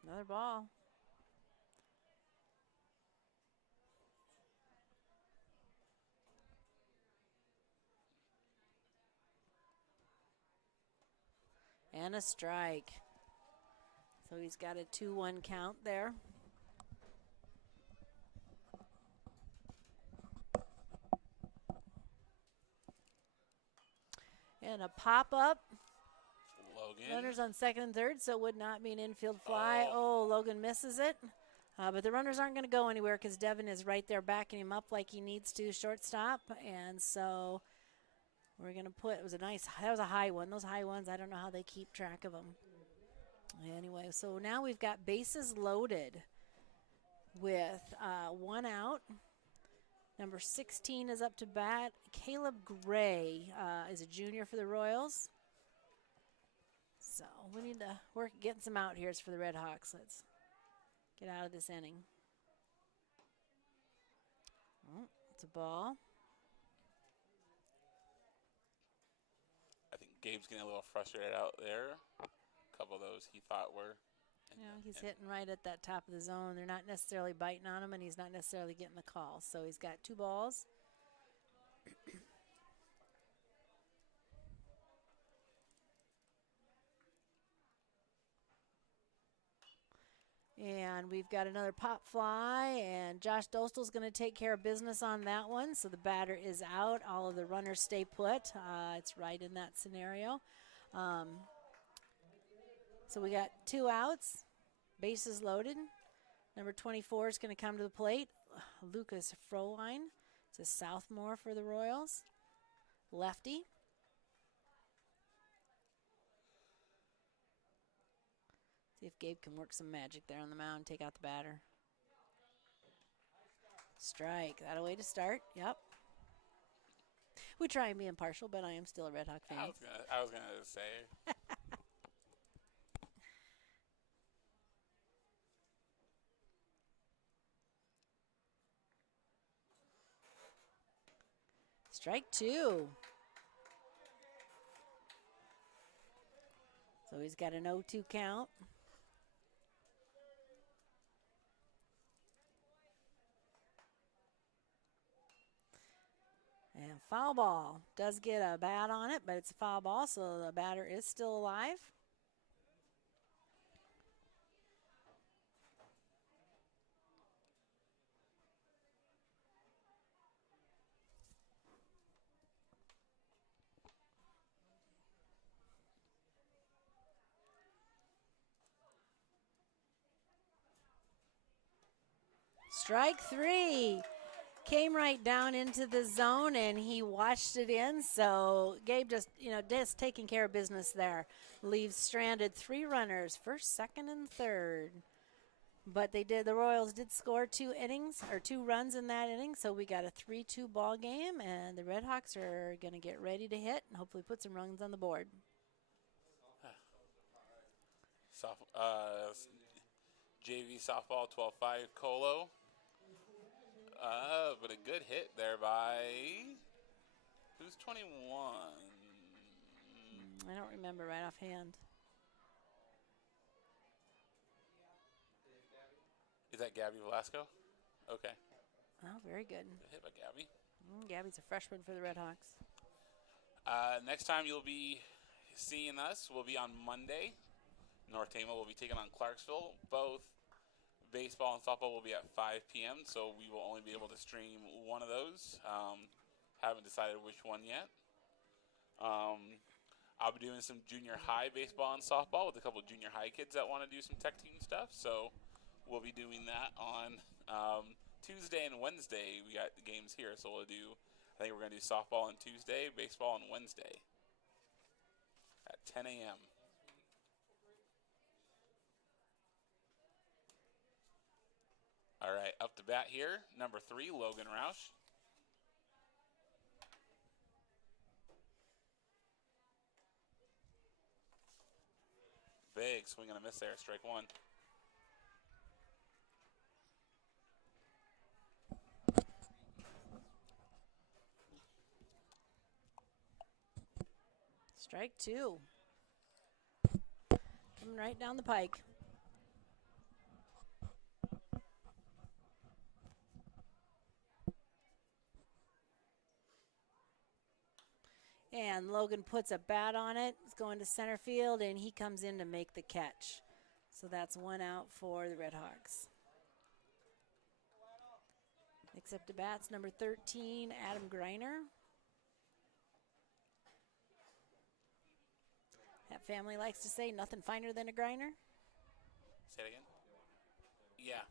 Another ball. And a strike. So he's got a 2-1 count there. And a pop-up. Logan. Runners on second and third, so it would not be an infield fly. Oh, Logan misses it. But the runners aren't going to go anywhere because Devin is right there backing him up like he needs to, shortstop. And so we're going to put, that was a high one. Those high ones, I don't know how they keep track of them. Anyway, so now we've got bases loaded with 1 out. Number 16 is up to bat. Caleb Gray is a junior for the Royals. So we need to work getting some out here for the Red Hawks. Let's get out of this inning. Oh, it's a ball. I think Gabe's getting a little frustrated out there. A couple of those he thought were. He's hitting right at that top of the zone. They're not necessarily biting on him, and he's not necessarily getting the call. So he's got 2 balls. And we've got another pop fly, and Josh Dostal's going to take care of business on that one. So the batter is out. All of the runners stay put. It's right in that scenario. So we got 2 outs, bases loaded. Number 24 is going to come to the plate. Lucas Frohline. It's a sophomore for the Royals. Lefty. See if Gabe can work some magic there on the mound, take out the batter. Strike. That a way to start. Yep. We try and be impartial, but I am still a Red Hawk fan. I was gonna say. Strike 2. So he's got an 0-2 count. And foul ball. Does get a bat on it, but it's a foul ball, so the batter is still alive. Strike 3. Came right down into the zone, and he watched it in. So Gabe just taking care of business there. Leaves stranded 3 runners, first, second, and third. But the Royals did score 2 runs in that inning. So we got a 3-2 ball game, and the Red Hawks are going to get ready to hit and hopefully put some runs on the board. JV softball 12-5 Colo. But a good hit there by, who's 21? I don't remember right offhand. Is that Gabby Velasco? Okay. Oh, very good. Good hit by Gabby. Gabby's a freshman for the Red Hawks. Next time you'll be seeing us will be on Monday. North Tama will be taking on Clarksville. Both baseball and softball will be at 5 p.m., so we will only be able to stream one of those. Haven't decided which one yet. I'll be doing some junior high baseball and softball with a couple of junior high kids that want to do some tech team stuff, so we'll be doing that on Tuesday and Wednesday. We got the games here, so I think we're going to do softball on Tuesday, baseball on Wednesday at 10 a.m. All right, up to bat here, number 3, Logan Roush. Big swing and a miss there, strike 1. Strike 2. Coming right down the pike. And Logan puts a bat on it. It's going to center field, and he comes in to make the catch. So that's 1 out for the Red Hawks. Next up to bats, number 13, Adam Greiner. That family likes to say nothing finer than a Greiner. Say it again? Yeah.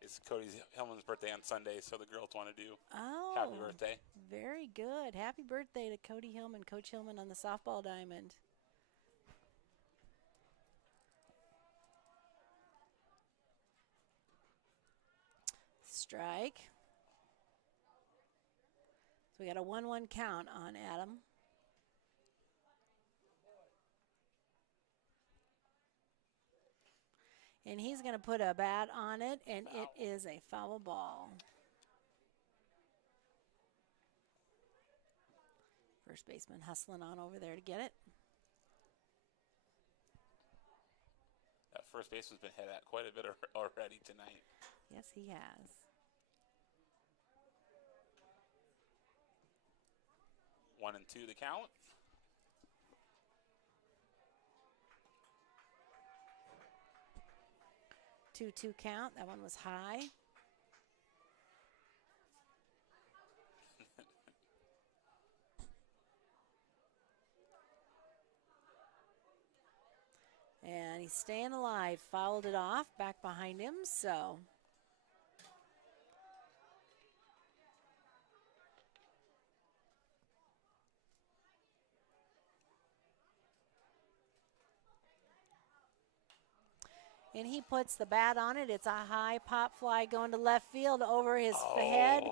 It's Cody Hillman's birthday on Sunday, so the girls want to do happy birthday. Very good. Happy birthday to Cody Hillman, Coach Hillman on the softball diamond. Strike. So we got a 1-1 count on Adam. And he's going to put a bat on it, and it is a foul ball. First baseman hustling on over there to get it. That first baseman's been hit at quite a bit already tonight. Yes, he has. One and two the count. 2-2 count. That one was high. And he's staying alive. Fouled it off. Back behind him. So and he puts the bat on it. It's a high pop fly going to left field over his head.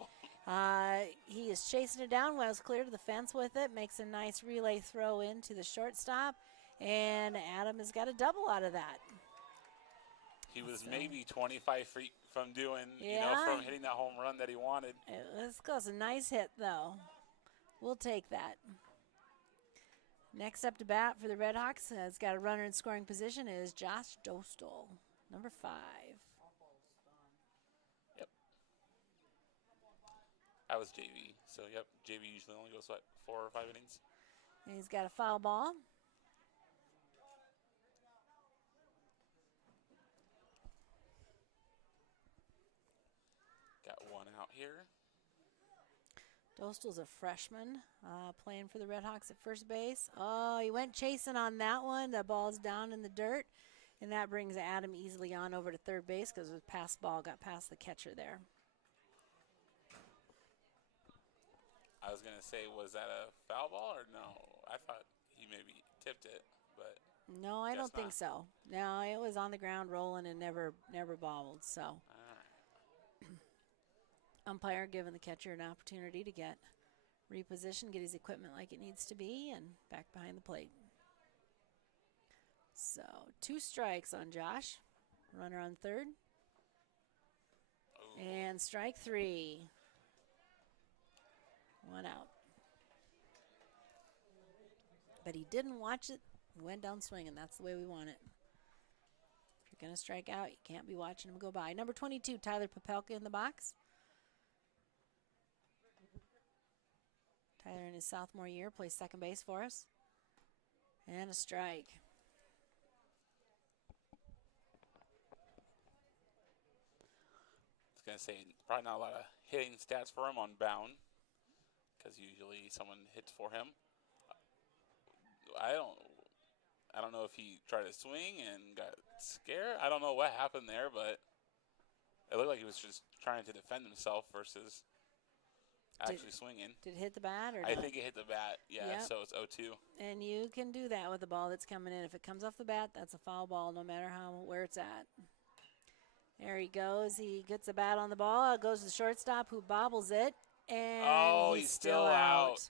He is chasing it down. Was clear to the fence with it. Makes a nice relay throw into the shortstop. And Adam has got a double out of that. He was maybe 25 feet from doing, from hitting that home run that he wanted. It was a nice hit, though. We'll take that. Next up to bat for the Redhawks has got a runner in scoring position is Josh Dostal, number 5. Yep. That was JV. So, yep, JV usually only goes, 4 or 5 innings? And he's got a foul ball. Got one out here. Dostal's a freshman playing for the Redhawks at first base. Oh, he went chasing on that one. The ball's down in the dirt, and that brings Adam easily on over to third base because the pass ball got past the catcher there. I was going to say, was that a foul ball or no? I thought he maybe tipped it, but no, I don't think so. No, it was on the ground rolling and never bobbled. So, umpire giving the catcher an opportunity to get repositioned, get his equipment like it needs to be, and back behind the plate. So 2 strikes on Josh. Runner on third. And strike 3. 1 out. But he didn't watch it. He went down swinging. That's the way we want it. If you're going to strike out, you can't be watching him go by. Number 22, Tyler Popelka in the box. Tyler in his sophomore year plays second base for us. And a strike. I was going to say, probably not a lot of hitting stats for him on bound, because usually someone hits for him. I don't know if he tried to swing and got scared. I don't know what happened there, but it looked like he was just trying to defend himself versus actually swinging. Did it hit the bat? Or I think it hit the bat, yeah, so it's 0-2. And you can do that with the ball that's coming in. If it comes off the bat, that's a foul ball no matter where it's at. There he goes. He gets the bat on the ball. It goes to the shortstop who bobbles it. And he's still out.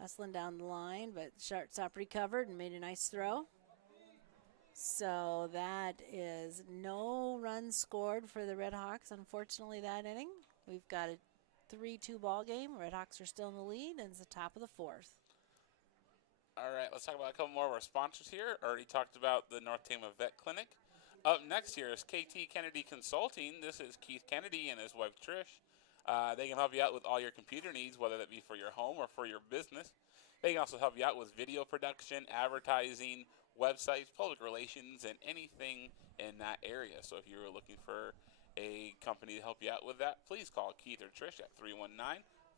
Hustling down the line, but shortstop recovered and made a nice throw. So that is no runs scored for the Redhawks, unfortunately, that inning. We've got a 3-2 ball game. Redhawks are still in the lead, and it's the top of the 4th. All right, let's talk about a couple more of our sponsors here. Already talked about the North Tama Vet Clinic. Up next here is KT Kennedy Consulting. This is Keith Kennedy and his wife, Trish. They can help you out with all your computer needs, whether that be for your home or for your business. They can also help you out with video production, advertising, websites, public relations, and anything in that area. So if you're looking for a company to help you out with that, please call Keith or Trish at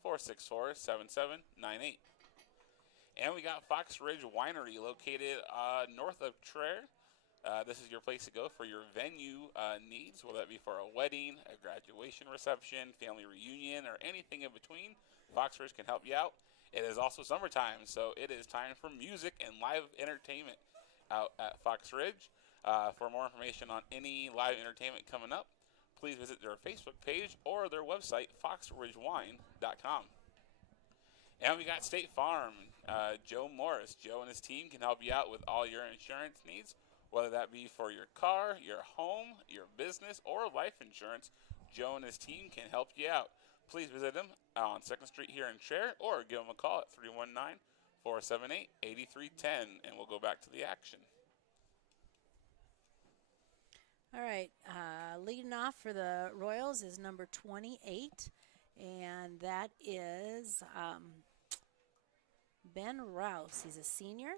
319-464-7798. And we got Fox Ridge Winery located north of Traer. This is your place to go for your venue needs, whether that be for a wedding, a graduation reception, family reunion, or anything in between. Fox Ridge can help you out. It is also summertime, so it is time for music and live entertainment out at Fox Ridge. For more information on any live entertainment coming up, please visit their Facebook page or their website, foxridgewine.com. And we got State Farm. Joe Morris. Joe and his team can help you out with all your insurance needs, whether that be for your car, your home, your business, or life insurance. Joe and his team can help you out. Please visit them on 2nd Street here in Traer, or give them a call at 319-478-8310, and we'll go back to the action. All right, leading off for the Royals is number 28, and that is Ben Rouse. He's a senior.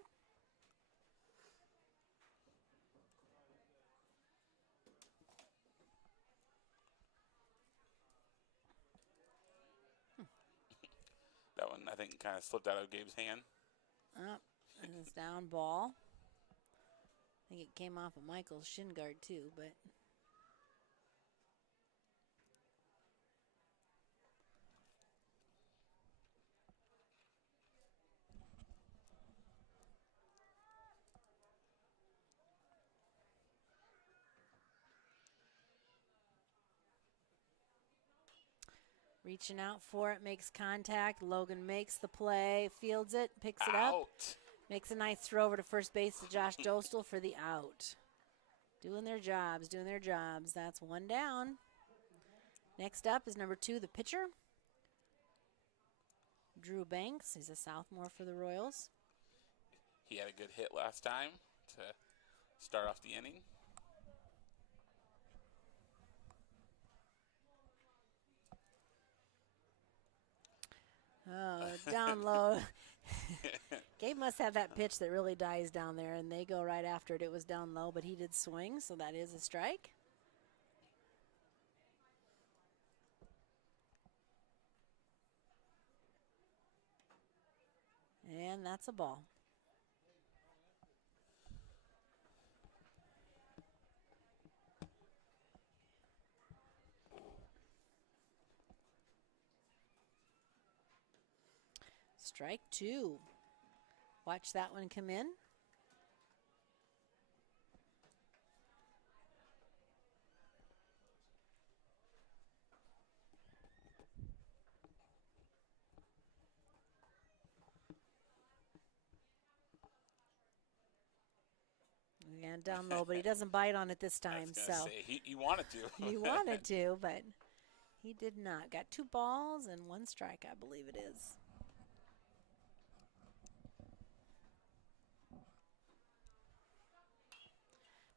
I think kind of slipped out of Gabe's hand. Oh, and it's down ball. I think it came off of Michael's shin guard too, but reaching out for it, makes contact. Logan makes the play, fields it, picks it up. Out. Makes a nice throw over to first base to Josh Dostal for the out. Doing their jobs, doing their jobs. That's one down. Next up is number 2, the pitcher, Drew Banks. He's a sophomore for the Royals. He had a good hit last time to start off the inning. Oh, down low. Gabe must have that pitch that really dies down there, and they go right after it. It was down low, but he did swing, so that is a strike. And that's a ball. Strike 2. Watch that one come in. And down low, but he doesn't bite on it this time. I was gonna say, he wanted to. He wanted to, but he did not. Got 2 balls and 1 strike, I believe it is.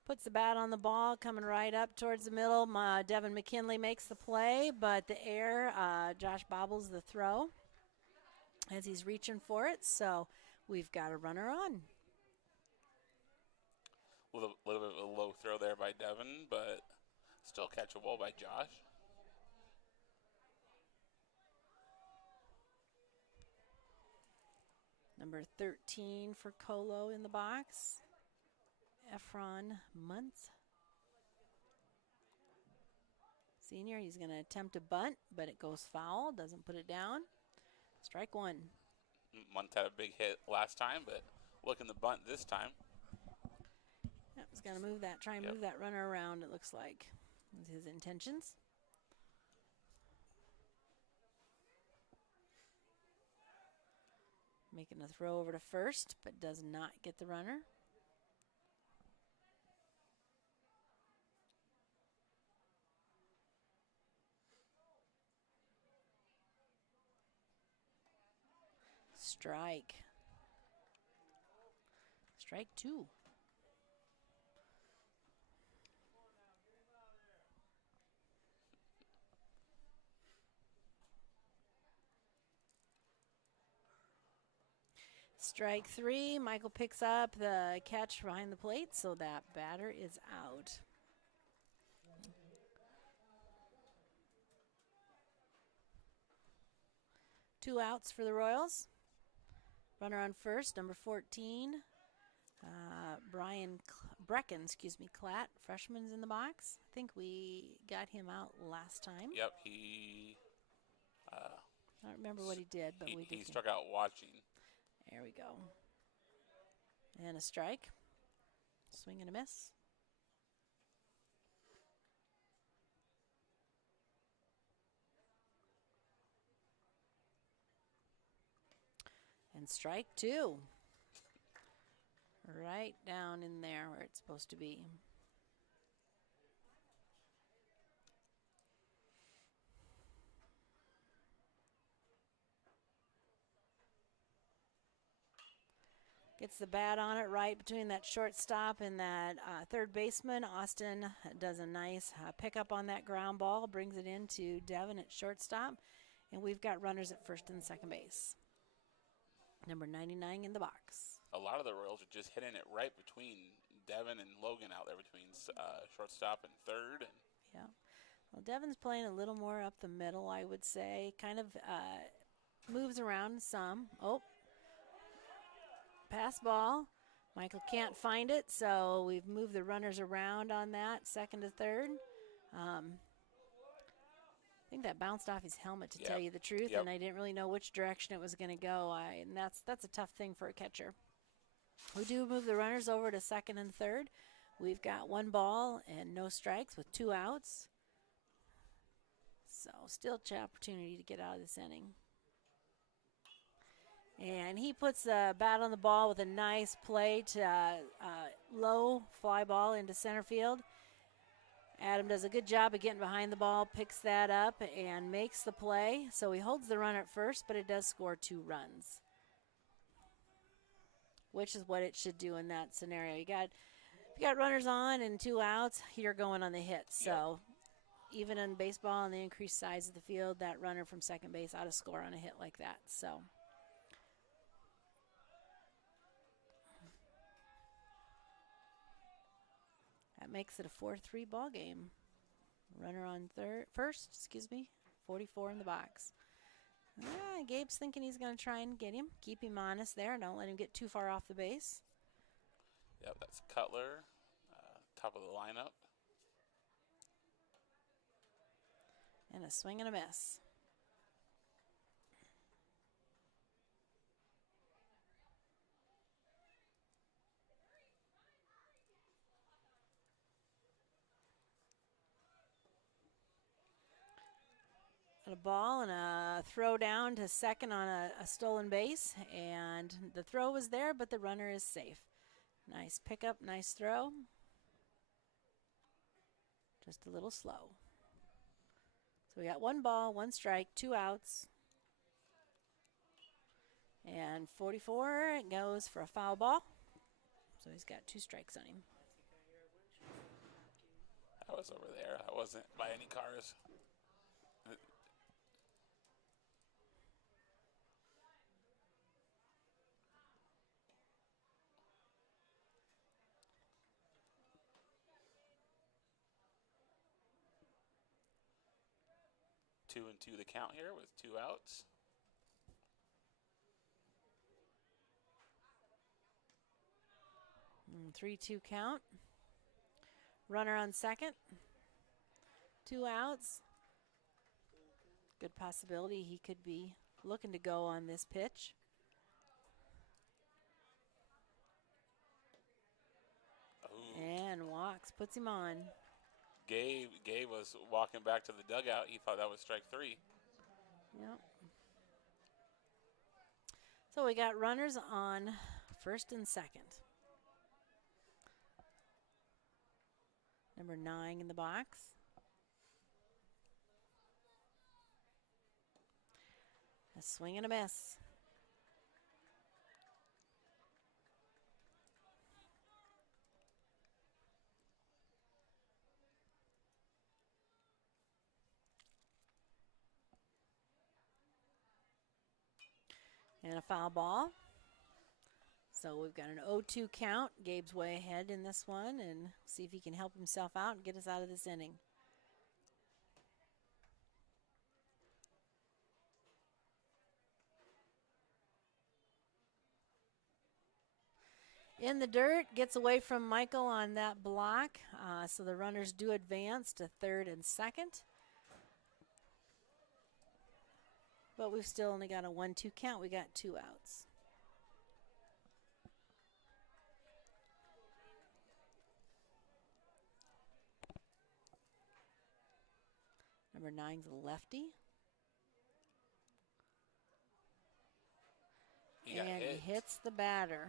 Puts the bat on the ball, coming right up towards the middle. Devin McKinley makes the play, but the air, Josh bobbles the throw as he's reaching for it. So we've got a runner on. A little bit of a low throw there by Devin, but still catchable by Josh. Number 13 for Colo in the box, Efron Muntz. Senior, he's going to attempt a bunt, but it goes foul, doesn't put it down. Strike 1. Muntz had a big hit last time, but looking the bunt this time. Yep, he's going to move that, try and move that runner around, it looks like, with his intentions. Making a throw over to first, but does not get the runner. Strike. Strike 2. Strike 3. Michael picks up the catch behind the plate, so that batter is out. Two outs for the Royals. Runner on first, number 14. Brecken, Klatt, freshman's in the box. I think we got him out last time. Yep, he. I don't remember what he did, but we did. He struck out watching. There we go. And a strike. Swing and a miss. And strike 2. Right down in there where it's supposed to be. Gets the bat on it right between that shortstop and that third baseman. Austin does a nice pickup on that ground ball, brings it into Devin at shortstop, and we've got runners at first and second base. Number 99 in the box. A lot of the Royals are just hitting it right between Devin and Logan out there between shortstop and third. Yeah. Well, Devin's playing a little more up the middle, I would say. Kind of moves around some. Oh, pass ball. Michael can't find it, so we've moved the runners around on that, second to third. I think that bounced off his helmet, to tell you the truth, and I didn't really know which direction it was going to go. And that's a tough thing for a catcher. We do move the runners over to second and third. We've got 1 ball and no strikes with 2 outs. So still opportunity to get out of this inning. And he puts the bat on the ball with a nice play to low fly ball into center field. Adam does a good job of getting behind the ball, picks that up, and makes the play. So he holds the run at first, but it does score 2 runs, which is what it should do in that scenario. If you got runners on and 2 outs, you're going on the hit. So even in baseball and the increased size of the field, that runner from second base ought to score on a hit like that. So that makes it a 4-3 ball game. Runner on first, 44 in the box. Gabe's thinking he's going to try and get him, keep him honest there. Don't let him get too far off the base. Yep, that's Cutler, top of the lineup. And a swing and a miss. A ball and a throw down to second on a stolen base, and the throw was there, but the runner is safe. Nice pickup, nice throw. Just a little slow. So we got 1 ball, 1 strike, 2 outs. And 44 goes for a foul ball. So he's got 2 strikes on him. I was over there. I wasn't by any cars. Two and two the count here with 2 outs. 3-2 count. Runner on second. 2 outs. Good possibility he could be looking to go on this pitch. Ooh. And walks, puts him on. Gabe was walking back to the dugout. He thought that was strike 3. Yep. So we got runners on first and second. Number 9 in the box. A swing and a miss. And a foul ball. So we've got an 0-2 count. Gabe's way ahead in this one, and see if he can help himself out and get us out of this inning. In the dirt, gets away from Michael on that block. So the runners do advance to third and second. But we've still only got a 1-2 count. We got 2 outs. Number 9's a lefty. And he hits the batter.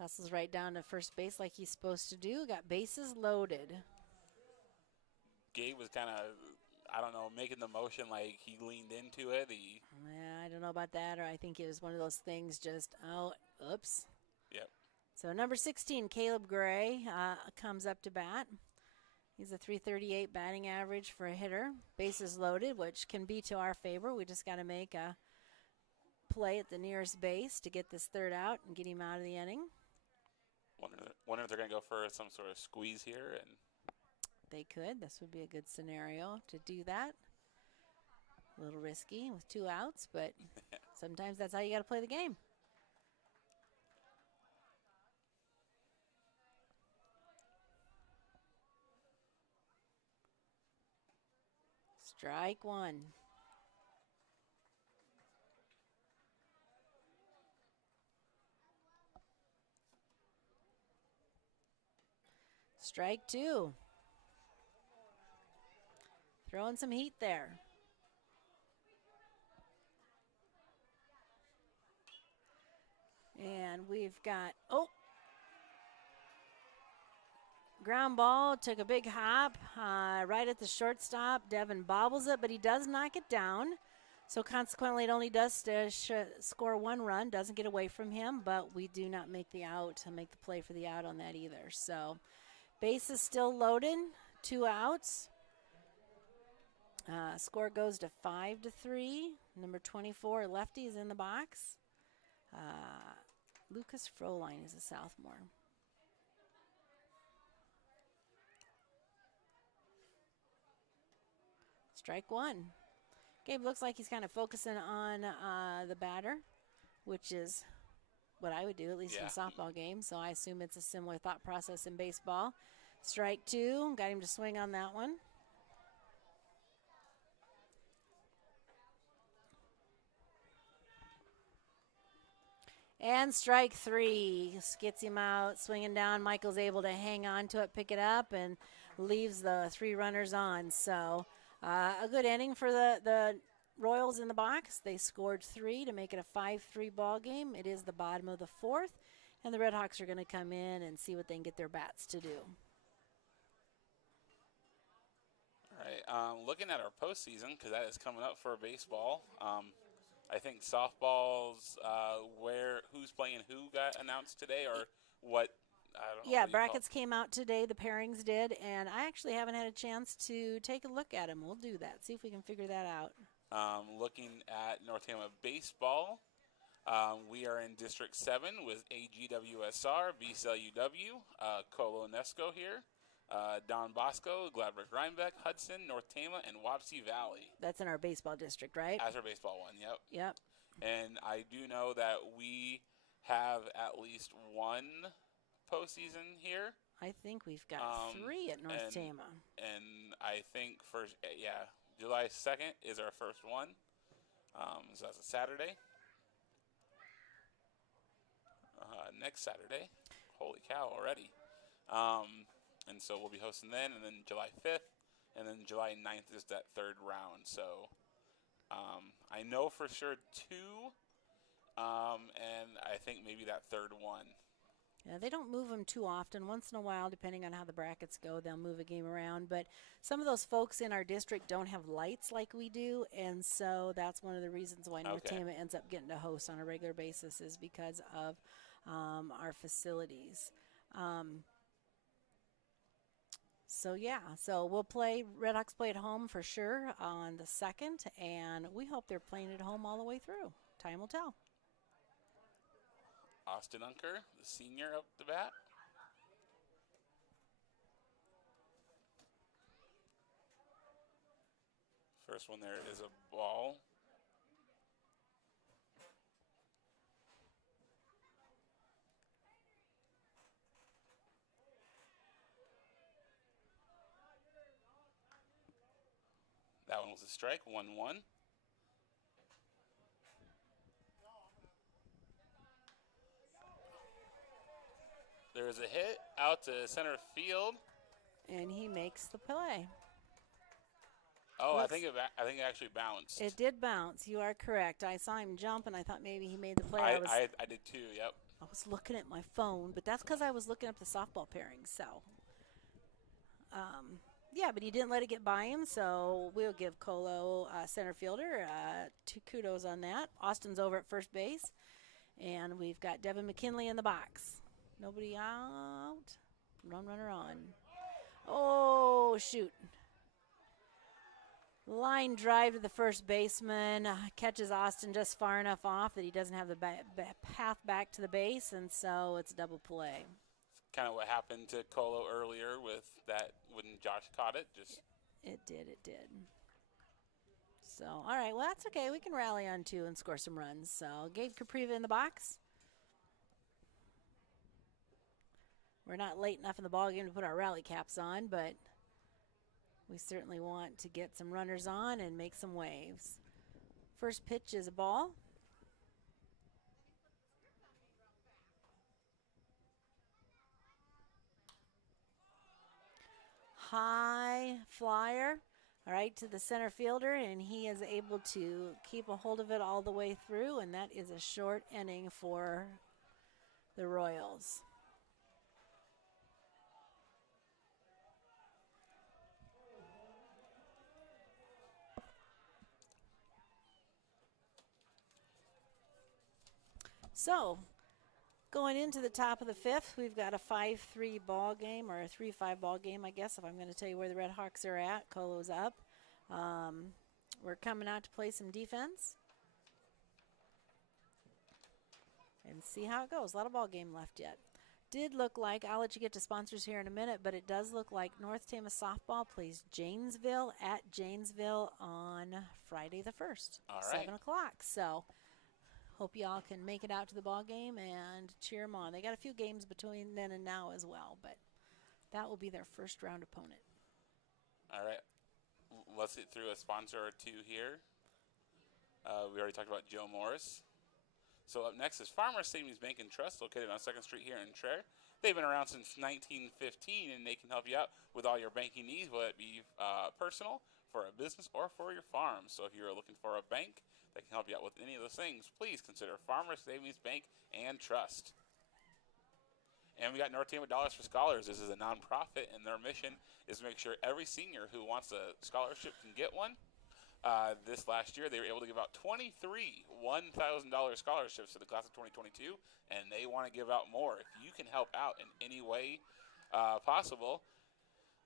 Hustles right down to first base like he's supposed to do. Got bases loaded. Gabe was kind of, I don't know, making the motion like he leaned into it. Yeah, I don't know about that, or I think it was one of those things just, oops. Yep. So number 16, Caleb Gray, comes up to bat. He's a .338 batting average for a hitter. Bases loaded, which can be to our favor. We just got to make a play at the nearest base to get this third out and get him out of the inning. Wonder if they're going to go for some sort of squeeze here. And they could. This would be a good scenario to do that. A little risky with 2 outs, but sometimes that's how you got to play the game. Strike 1. Strike 2. Throwing some heat there. And we've got, ground ball, took a big hop right at the shortstop. Devin bobbles it, but he does knock it down. So consequently, it only does score 1 run, doesn't get away from him, but we do not make the play for the out on that either. So base is still loaded, 2 outs. Score goes to 5-3. Number 24, lefty, is in the box. Lucas Froline is a sophomore. Strike 1. Gabe looks like he's kind of focusing on the batter, which is what I would do, at least in a softball game. So I assume it's a similar thought process in baseball. Strike 2. Got him to swing on that one. And strike 3. Gets him out, swinging down. Michael's able to hang on to it, pick it up, and leaves the 3 runners on. So a good inning for the Royals in the box. They scored 3 to make it a 5-3 ball game. It is the bottom of the 4th, and the Redhawks are going to come in and see what they can get their bats to do. All right, looking at our postseason, because that is coming up for baseball. I think softball's who's playing who got announced today, or what? I don't know. Yeah, brackets came out today. The pairings did, and I actually haven't had a chance to take a look at them. We'll do that. See if we can figure that out. Looking at North Tama baseball, we are in District 7 with AGWSR, BCLUW, Coloi-NESCO here, Don Bosco, Gladbrook Rhinebeck, Hudson, North Tama, and Wapsie Valley. That's in our baseball district, right? As our baseball one, yep. Yep. And I do know that we have at least 1 postseason here. I think we've got 3 at North Tama. And I think July 2nd is our first one. So that's a Saturday. Next Saturday. Holy cow, already. And so we'll be hosting then, and then July 5th, and then July 9th is that 3rd round. So I know for sure 2, and I think maybe that 3rd one. Yeah, they don't move them too often. Once in a while, depending on how the brackets go, they'll move a game around. But some of those folks in our district don't have lights like we do, and so that's one of the reasons why North Tama ends up getting to host on a regular basis, is because of our facilities. So we'll play, Redhawks play at home for sure on the 2nd, and we hope they're playing at home all the way through. Time will tell. Austin Unker, the senior, up the bat. First one there is a ball. That one was a strike, 1-1. There is a hit out to center field. And he makes the play. Oh, I think it actually bounced. It did bounce. You are correct. I saw him jump, and I thought maybe he made the play. I did too, yep. I was looking at my phone, but that's because I was looking up the softball pairings. So, yeah, but he didn't let it get by him, so we'll give Colo, center fielder, 2 kudos on that. Austin's over at first base, and we've got Devin McKinley in the box. Nobody out. Runner on. Oh, shoot. Line drive to the first baseman. Catches Austin just far enough off that he doesn't have the path back to the base, and so it's double play. Kind of what happened to Colo earlier with that when Josh caught it. It did. So, all right, well, that's okay. We can rally on 2 and score some runs. So, Gabe Capriva in the box. We're not late enough in the ball game to put our rally caps on, but we certainly want to get some runners on and make some waves. First pitch is a ball. High flyer, all right, to the center fielder, and he is able to keep a hold of it all the way through, and that is a short inning for the Royals. So, going into the top of the 5th, we've got a 5-3 ball game, or a 3-5 ball game, I guess, if I'm going to tell you where the Red Hawks are at. Colo's up. We're coming out to play some defense and see how it goes. A lot of ball game left yet. Did look like, I'll let you get to sponsors here in a minute, but it does look like North Tama softball plays Janesville at Janesville on Friday the 1st, All right. 7 o'clock. So hope y'all can make it out to the ball game and cheer them on. They got a few games between then and now as well, but that will be their first round opponent. All right. Let's get through a sponsor or two here. We already talked about Joe Morris. So up next is Farmers Savings Bank and Trust, located on 2nd Street here in Traer. They've been around since 1915, and they can help you out with all your banking needs, whether it be personal, for a business, or for your farm. So if you're looking for a bank that can help you out with any of those things, please consider Farmers Savings Bank and Trust. And we got North Tama Dollars for Scholars. This is a nonprofit, and their mission is to make sure every senior who wants a scholarship can get one. This last year, they were able to give out 23 $1,000 scholarships to the class of 2022, and they want to give out more. If you can help out in any way possible,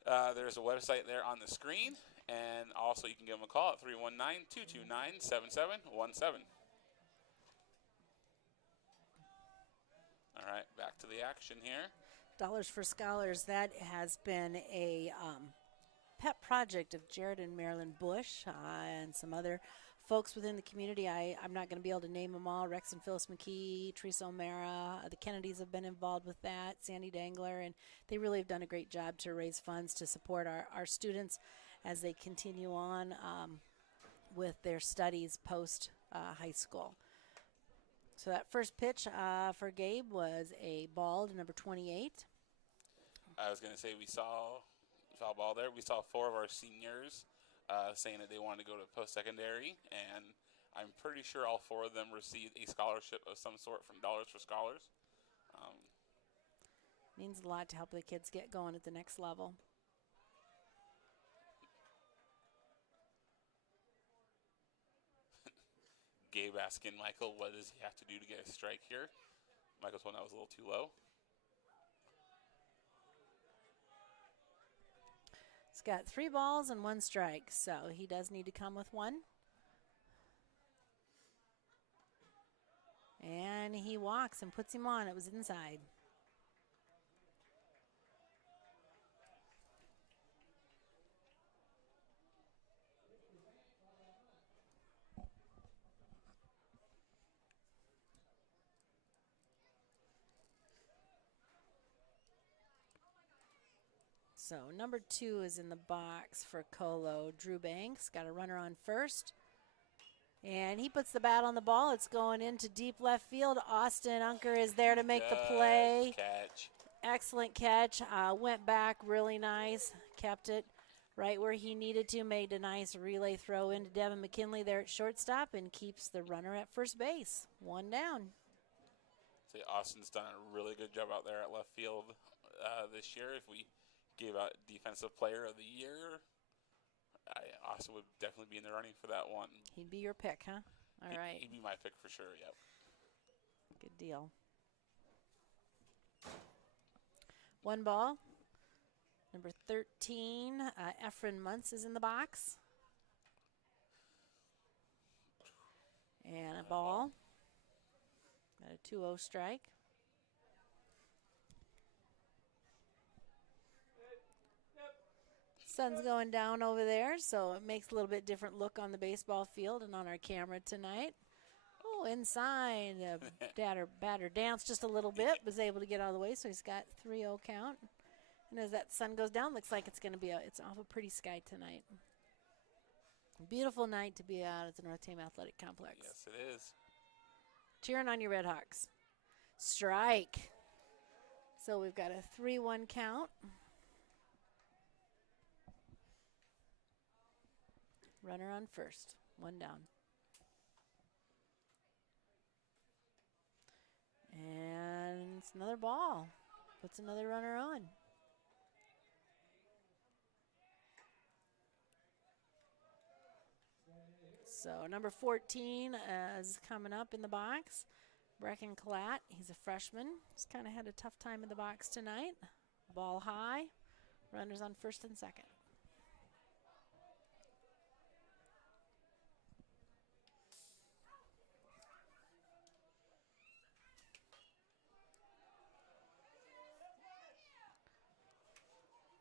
there's a website there on the screen, and also you can give them a call at 319-229-7717. All right, back to the action here. Dollars for Scholars, that has been a pet project of Jared and Marilyn Bush and some other folks within the community. I'm not going to be able to name them all. Rex and Phyllis McKee, Teresa O'Mara, the Kennedys have been involved with that, Sandy Dangler, and they really have done a great job to raise funds to support our students as they continue on with their studies post high school. So that first pitch for Gabe was a ball to number 28. I was going to say we saw a ball there. We saw 4 of our seniors saying that they wanted to go to post-secondary, and I'm pretty sure all 4 of them received a scholarship of some sort from Dollars for Scholars. Means a lot to help the kids get going at the next level. Gabe asking Michael, what does he have to do to get a strike here? Michael told him that was a little too low. He's got 3 balls and 1 strike, so he does need to come with 1. And he walks and puts him on. It was inside. So number 2 is in the box for Colo. Drew Banks got a runner on first. And he puts the bat on the ball. It's going into deep left field. Austin Unker is there to make the play. Catch. Excellent catch. Went back really nice. Kept it right where he needed to. Made a nice relay throw into Devin McKinley there at shortstop and keeps the runner at first base. 1 down. So Austin's done a really good job out there at left field this year. If we gave out Defensive Player of the Year, Austin would definitely be in the running for that one. He'd be your pick, huh? All right. He'd be my pick for sure, yep. Good deal. 1 ball. Number 13, Efren Muntz is in the box. And a ball. Got a 2-0 strike. Sun's going down over there, so it makes a little bit different look on the baseball field and on our camera tonight. Oh, inside. Batter danced just a little bit, was able to get out of the way, so he's got 3-0 count. And as that sun goes down, looks like it's going to be it's off a pretty sky tonight. Beautiful night to be out at the North Tama Athletic Complex. Yes, it is. Cheering on your Red Hawks. Strike. So we've got a 3-1 count. Runner on first. One down. And it's another ball. Puts another runner on. So number 14 is coming up in the box. Brecken Klatt, he's a freshman. He's kind of had a tough time in the box tonight. Ball high. Runners on first and second.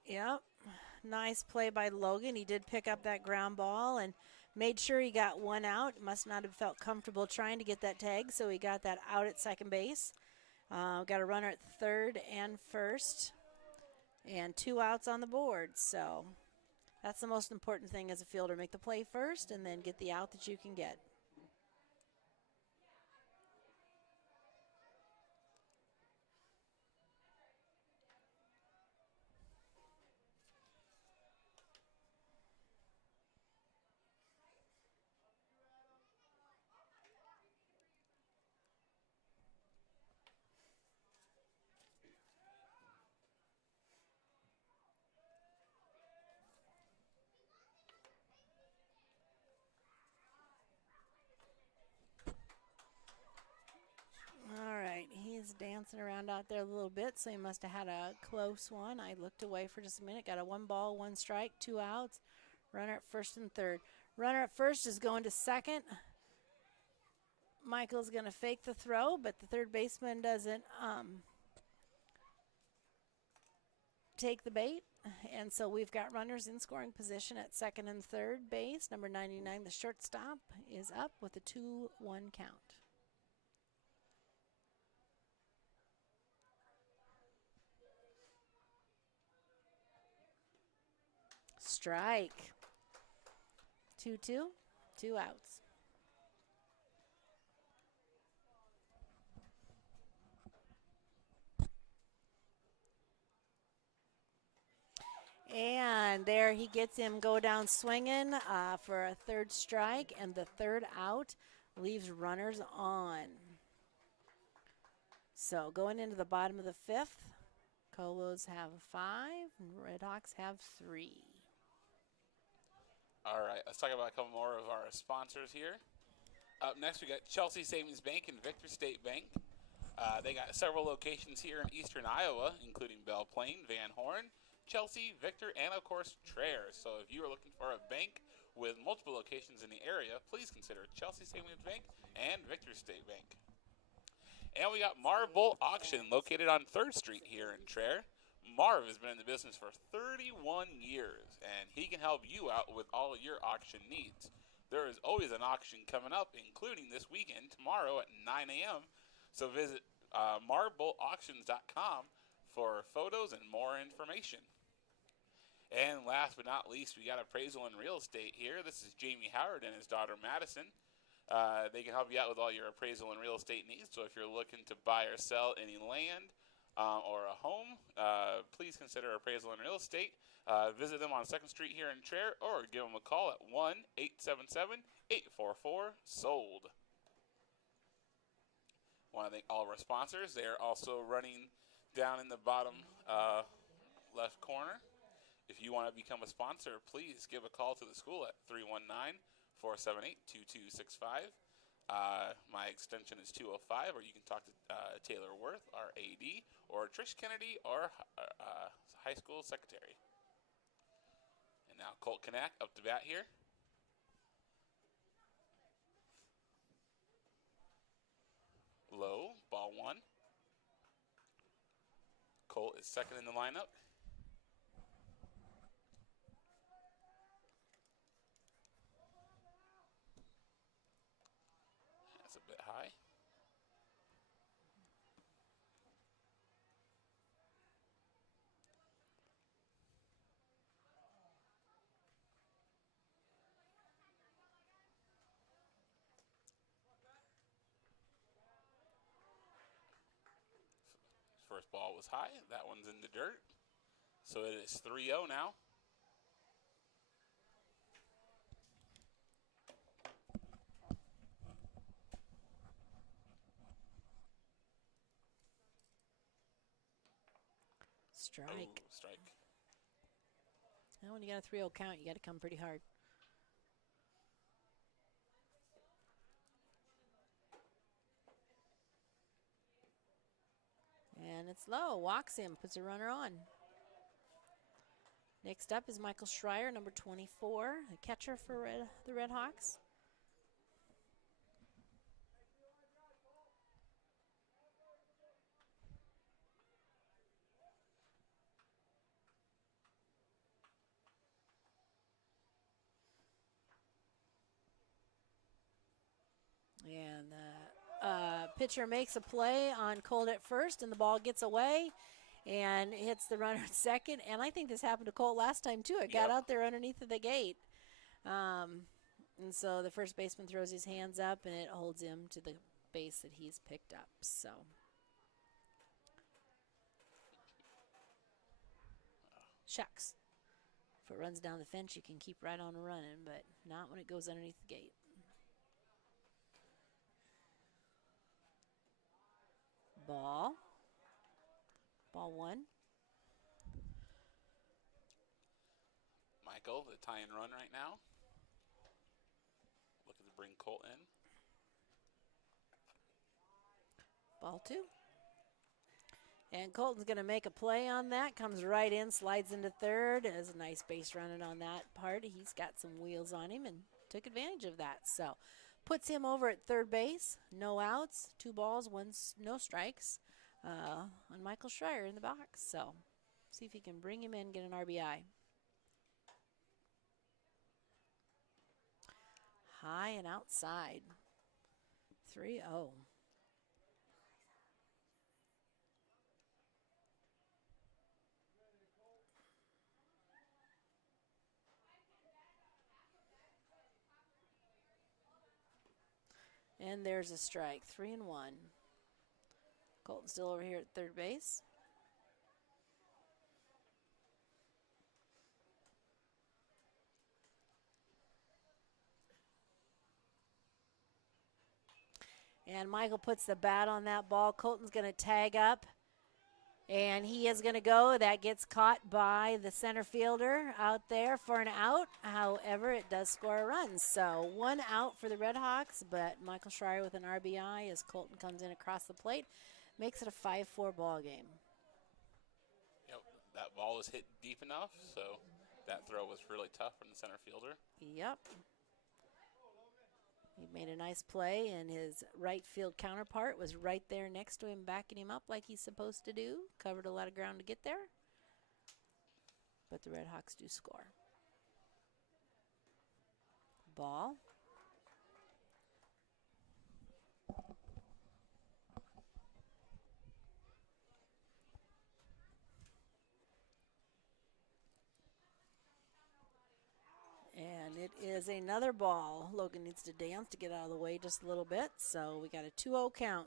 Yep, nice play by Logan. He did pick up that ground ball and made sure he got one out. Must not have felt comfortable trying to get that tag, so he got that out at second base. Got a runner at third and first, and 2 outs on the board. So that's the most important thing as a fielder. Make the play first and then get the out that you can get. He's dancing around out there a little bit, so he must have had a close one. I looked away for just a minute. Got a 1 ball, 1 strike, 2 outs. Runner at first and third. Runner at first is going to second. Michael's going to fake the throw, but the third baseman doesn't take the bait. And so we've got runners in scoring position at second and third base. Number 99, the shortstop, is up with a 2-1 count. Strike. 2-2, 2 outs. And there he gets him go down swinging for a third strike, and the third out leaves runners on. So going into the bottom of the fifth, Colos have 5, and Red Hawks have 3. All right, let's talk about a couple more of our sponsors here. Up next, we got Chelsea Savings Bank and Victor State Bank. They got several locations here in eastern Iowa, including Belle Plaine, Van Horn, Chelsea, Victor, and of course, Traer. So if you are looking for a bank with multiple locations in the area, please consider Chelsea Savings Bank and Victor State Bank. And we got Marv Bolt Auction located on 3rd Street here in Traer. Marv has been in the business for 31 years, and he can help you out with all your auction needs. There is always an auction coming up, including this weekend, tomorrow at 9 a.m. So visit marvboltauctions.com for photos and more information. And last but not least, we got Appraisal and Real Estate here. This is Jamie Howard and his daughter Madison. They can help you out with all your appraisal and real estate needs. So if you're looking to buy or sell any land or a home, please consider Appraisal and Real Estate. Visit them on 2nd Street here in Traer, or give them a call at 1-877-844-SOLD. Want to thank all of our sponsors. They are also running down in the bottom left corner. If you want to become a sponsor, please give a call to the school at 319-478-2265. My extension is 205, or you can talk to Taylor Worth, our AD, or Trish Kennedy, our high school secretary. And now Colt Knack up to bat here. Low, ball 1. Colt is second in the lineup. first ball was high. That one's in the dirt. So it is 3-0 now. Strike. Oh, strike. Now when you got a 3-0 count, you got to come pretty hard. And it's low. Walks him. Puts a runner on. Next up is Michael Schreier, number 24, a catcher for the Red Hawks. And the pitcher makes a play on Colt at first, and the ball gets away and hits the runner at second. And I think this happened to Colt last time, too. It got out there underneath of the gate. And so the first baseman throws his hands up, and it holds him to the base that he's picked up. So shucks. If it runs down the fence, you can keep right on running, but not when it goes underneath the gate. Ball 1. Michael, the tie and run right now. Looking to bring Colt in. Ball 2. And Colton's going to make a play on that. Comes right in, slides into third. Has a nice base running on that part. He's got some wheels on him and took advantage of that. So puts him over at third base. No outs, 2 balls, no strikes on Michael Schreier in the box. So see if he can bring him in, get an RBI. High and outside. 3-0. And there's a strike, 3-1. Colton's still over here at third base. And Michael puts the bat on that ball. Colton's going to tag up. And he is going to go. That gets caught by the center fielder out there for an out. However, it does score a run. So 1 out for the Red Hawks, but Michael Schreier with an RBI as Colton comes in across the plate. Makes it a 5-4 ball game. Yep, that ball was hit deep enough, so that throw was really tough from the center fielder. Yep. He made a nice play, and his right field counterpart was right there next to him, backing him up like he's supposed to do. Covered a lot of ground to get there. But the Red Hawks do score. Ball. And it is another ball. Logan needs to dance to get out of the way just a little bit. So we got a 2-0 count.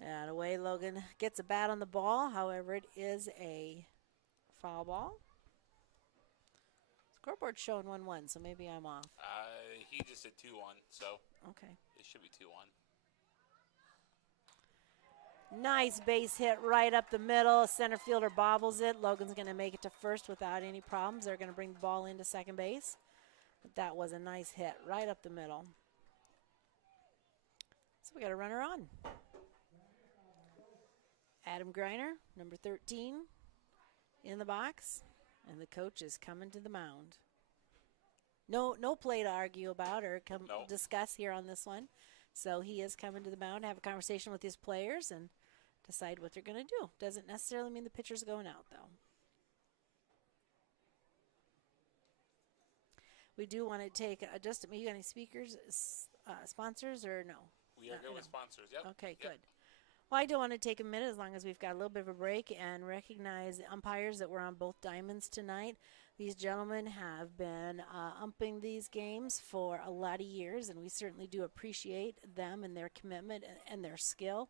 And away Logan gets a bat on the ball. However, it is a foul ball. Scoreboard's showing 1-1, so maybe I'm off. He just did 2-1, so okay. It should be 2-1. Nice base hit right up the middle. Center fielder bobbles it. Logan's going to make it to first without any problems. They're going to bring the ball into second base. But that was a nice hit right up the middle. So we got a runner on. Adam Greiner, number 13, in the box. And the coach is coming to the mound. No play to argue about or discuss here on this one. So he is coming to the mound, have a conversation with his players, and decide what they're going to do. Doesn't necessarily mean the pitcher's going out, though. We do want to take Justin. You got any speakers, sponsors, or no? We are good with sponsors. Yep. Okay, yep. good. Well, I do want to take a minute, as long as we've got a little bit of a break, and recognize the umpires that were on both diamonds tonight. These gentlemen have been umping these games for a lot of years, and we certainly do appreciate them and their commitment and their skill.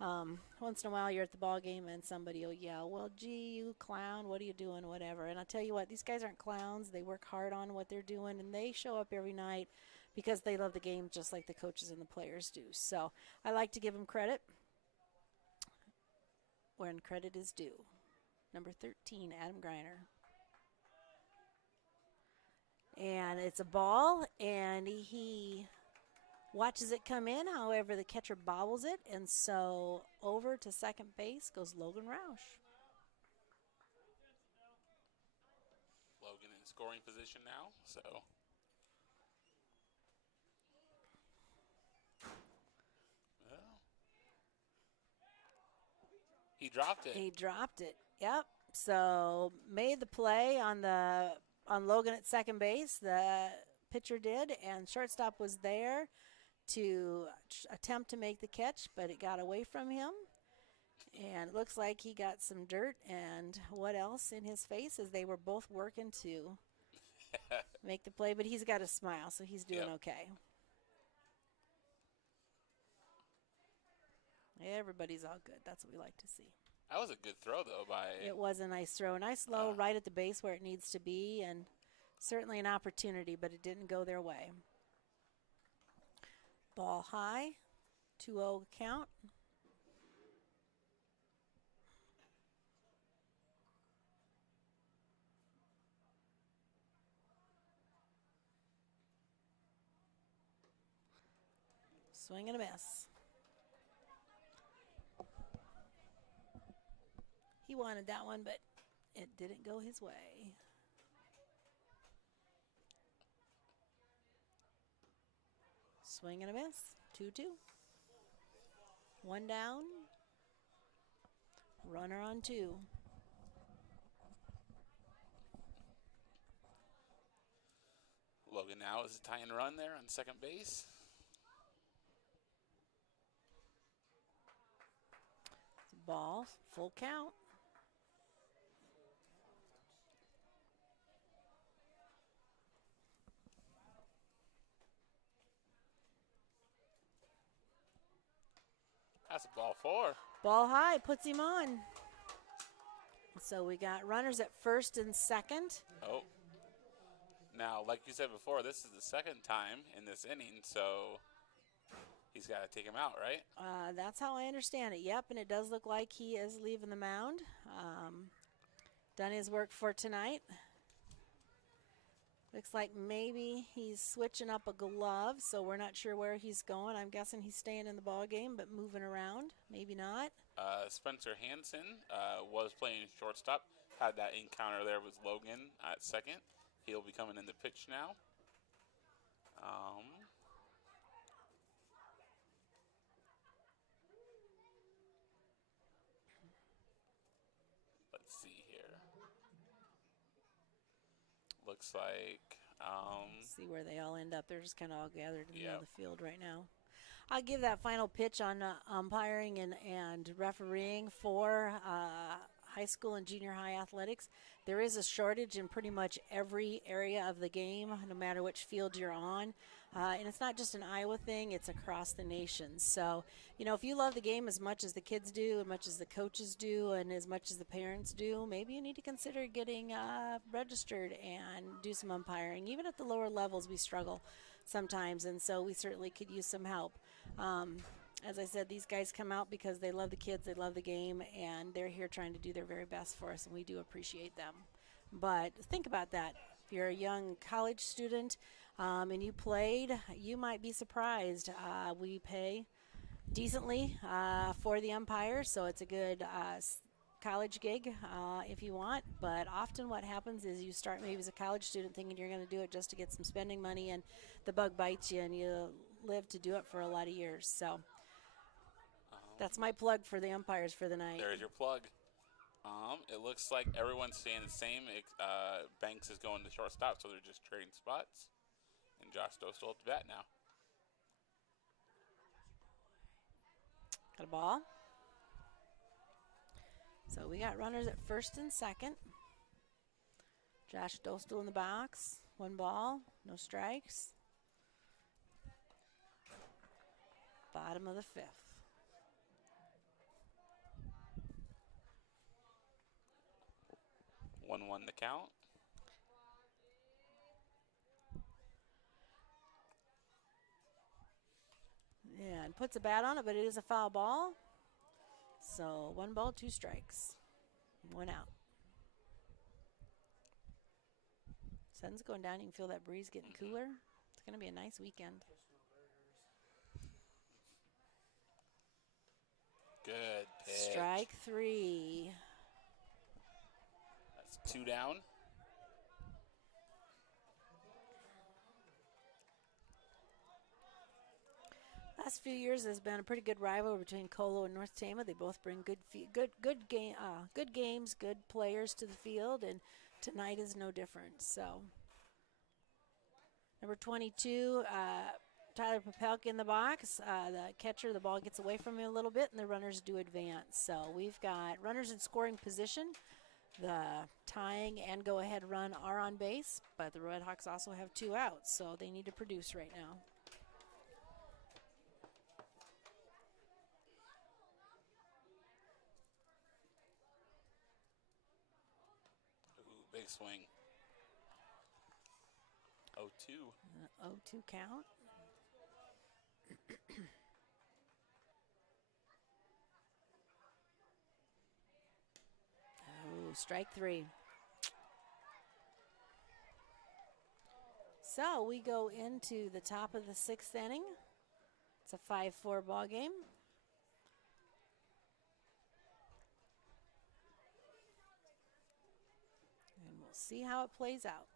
Once in a while, you're at the ball game and somebody will yell, "Well, gee, you clown, what are you doing?" Whatever. And I'll tell you what, these guys aren't clowns. They work hard on what they're doing, and they show up every night because they love the game just like the coaches and the players do. So I like to give them credit when credit is due. Number 13, Adam Greiner. And it's a ball, and he watches it come in. However, the catcher bobbles it, and so over to second base goes Logan Roush. Logan in scoring position now, so. Well, he dropped it. He dropped it. Yep. So made the play on Logan at second base. The pitcher did, and shortstop was there to attempt to make the catch, but it got away from him. And it looks like he got some dirt and what else in his face as they were both working to make the play. But he's got a smile, so he's doing okay. Everybody's all good. That's what we like to see. That was a good throw, though. It was a nice throw. Nice low right at the base where it needs to be, and certainly an opportunity, but it didn't go their way. Ball high, 2-0 count. Swing and a miss. He wanted that one, but it didn't go his way. Swing and a miss. 2-2. One down. Runner on two. Logan now is a tie and run there on second base. Ball, full count. That's a ball four. Ball high, puts him on. So we got runners at first and second. Oh. Now, like you said before, this is the second time in this inning, so he's got to take him out, right? That's how I understand it. Yep, and it does look like he is leaving the mound. Done his work for tonight. Looks like maybe he's switching up a glove, so we're not sure where he's going. I'm guessing he's staying in the ball game, but moving around. Maybe not. Spencer Hansen was playing shortstop. Had that encounter there with Logan at second. He'll be coming in the pitch now. Let's see here. Looks like. See where they all end up. They're just kind of all gathered in the middle of the field right now. I'll give that final pitch on umpiring and refereeing for high school and junior high athletics. There is a shortage in pretty much every area of the game, no matter which field you're on. And it's not just an Iowa thing, it's across the nation. So, you know, if you love the game as much as the kids do, as much as the coaches do, and as much as the parents do, maybe you need to consider getting registered and do some umpiring. Even at the lower levels, we struggle sometimes, and so we certainly could use some help. As I said, these guys come out because they love the kids, they love the game, and they're here trying to do their very best for us, and we do appreciate them. But think about that. If you're a young college student and you played, you might be surprised. We pay decently for the umpires, so it's a good college gig if you want. But often what happens is you start maybe as a college student thinking you're going to do it just to get some spending money, and the bug bites you, and you live to do it for a lot of years. So that's my plug for the umpires for the night. There's your plug. It looks like everyone's staying the same. Banks is going to shortstop, so they're just trading spots. And Josh Dostal at the bat now. Got a ball. So we got runners at first and second. Josh Dostal in the box. 1 ball, no strikes. Bottom of the 5th. One the count. And puts a bat on it, but it is a foul ball. So 1 ball, 2 strikes. 1 out. Sun's going down. You can feel that breeze getting cooler. It's going to be a nice weekend. Good pitch. Strike 3. That's 2 down. Last few years has been a pretty good rivalry between Colo and North Tama. They both bring good games, good players to the field, and tonight is no different. So, number 22, Tyler Popelka in the box. The catcher, the ball gets away from him a little bit, and the runners do advance. So we've got runners in scoring position. The tying and go-ahead run are on base, but the Redhawks also have 2 outs, so they need to produce right now. Big swing. 0-2. 0-2 count. Oh, strike 3. So we go into the top of the 6th inning. It's a 5-4 ball game. And we'll see how it plays out.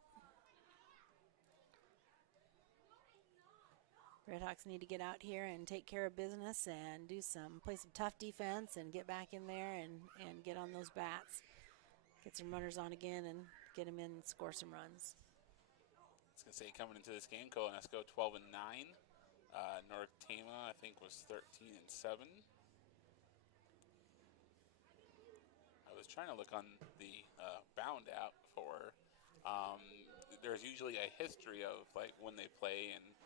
Redhawks need to get out here and take care of business and play some tough defense and get back in there and get on those bats. Get some runners on again and get them in and score some runs. I was going to say, coming into this game, Coloi-NESCO 12-9. North Tama, I think, was 13-7. I was trying to look on the Bound app for, there's usually a history of like when they play and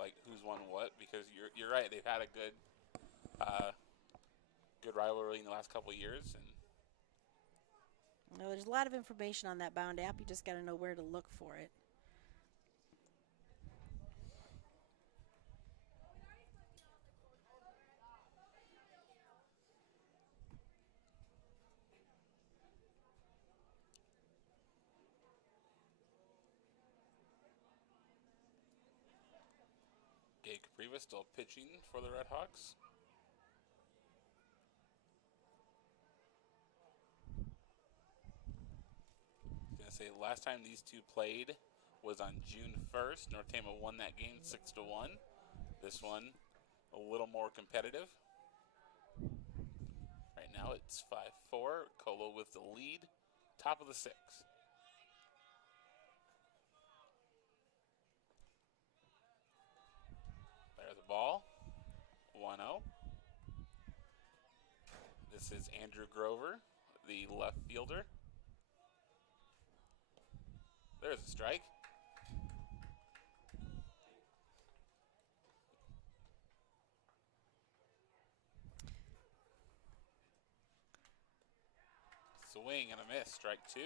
like who's won what, because you're right, they've had a good rivalry in the last couple of years. And well, there's a lot of information on that Bound app. You just got to know where to look for it. Gabe Capriva still pitching for the Redhawks. Gonna say last time these two played was on June 1st. North Tama won that game 6-1. This one a little more competitive. Right now it's 5-4. Colo with the lead, top of the 6th. There's the ball, 1-0. This is Andrew Grover, the left fielder. There's a strike. Swing and a miss, strike 2.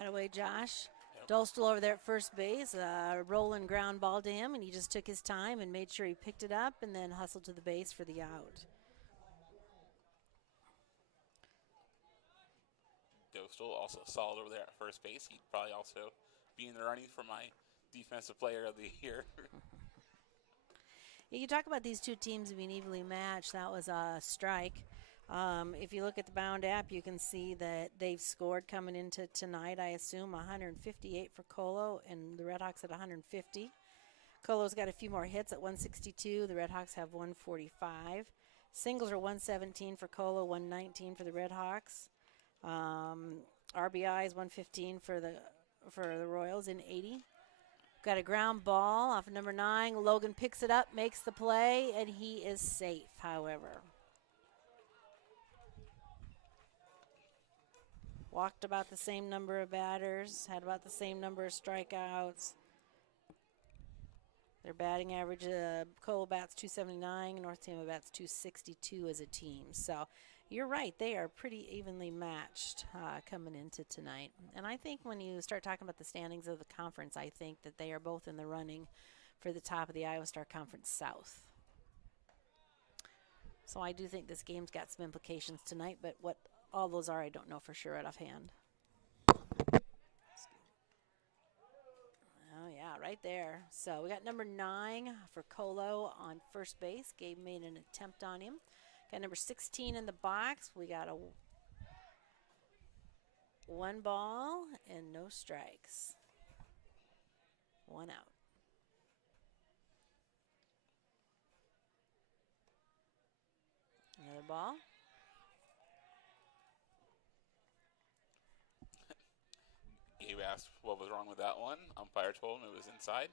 Attaway, Josh. Yep. Dostal over there at first base, rolling ground ball to him, and he just took his time and made sure he picked it up and then hustled to the base for the out. Dostal also solid over there at first base. He'd probably also be in the running for my defensive player of the year. You talk about these two teams being evenly matched. That was a strike. If you look at the Bound app, you can see that they've scored coming into tonight, I assume, 158 for Colo and the Redhawks at 150. Colo's got a few more hits at 162. The Redhawks have 145. Singles are 117 for Colo, 119 for the Redhawks. RBIs 115 for the Royals in 80. Got a ground ball off of number 9. Logan picks it up, makes the play, and he is safe, however. Walked about the same number of batters, had about the same number of strikeouts. Their batting average, Cole bats 279, North Tama bats 262 as a team. So you're right, they are pretty evenly matched coming into tonight. And I think when you start talking about the standings of the conference, I think that they are both in the running for the top of the Iowa Star Conference South. So I do think this game's got some implications tonight, but what all those are, I don't know for sure right offhand. Oh, yeah, right there. So we got number 9 for Colo on first base. Gabe made an attempt on him. Got number 16 in the box. We got a 1 ball and no strikes. 1 out. Another ball. Gabe asked what was wrong with that one. Umpire told him it was inside.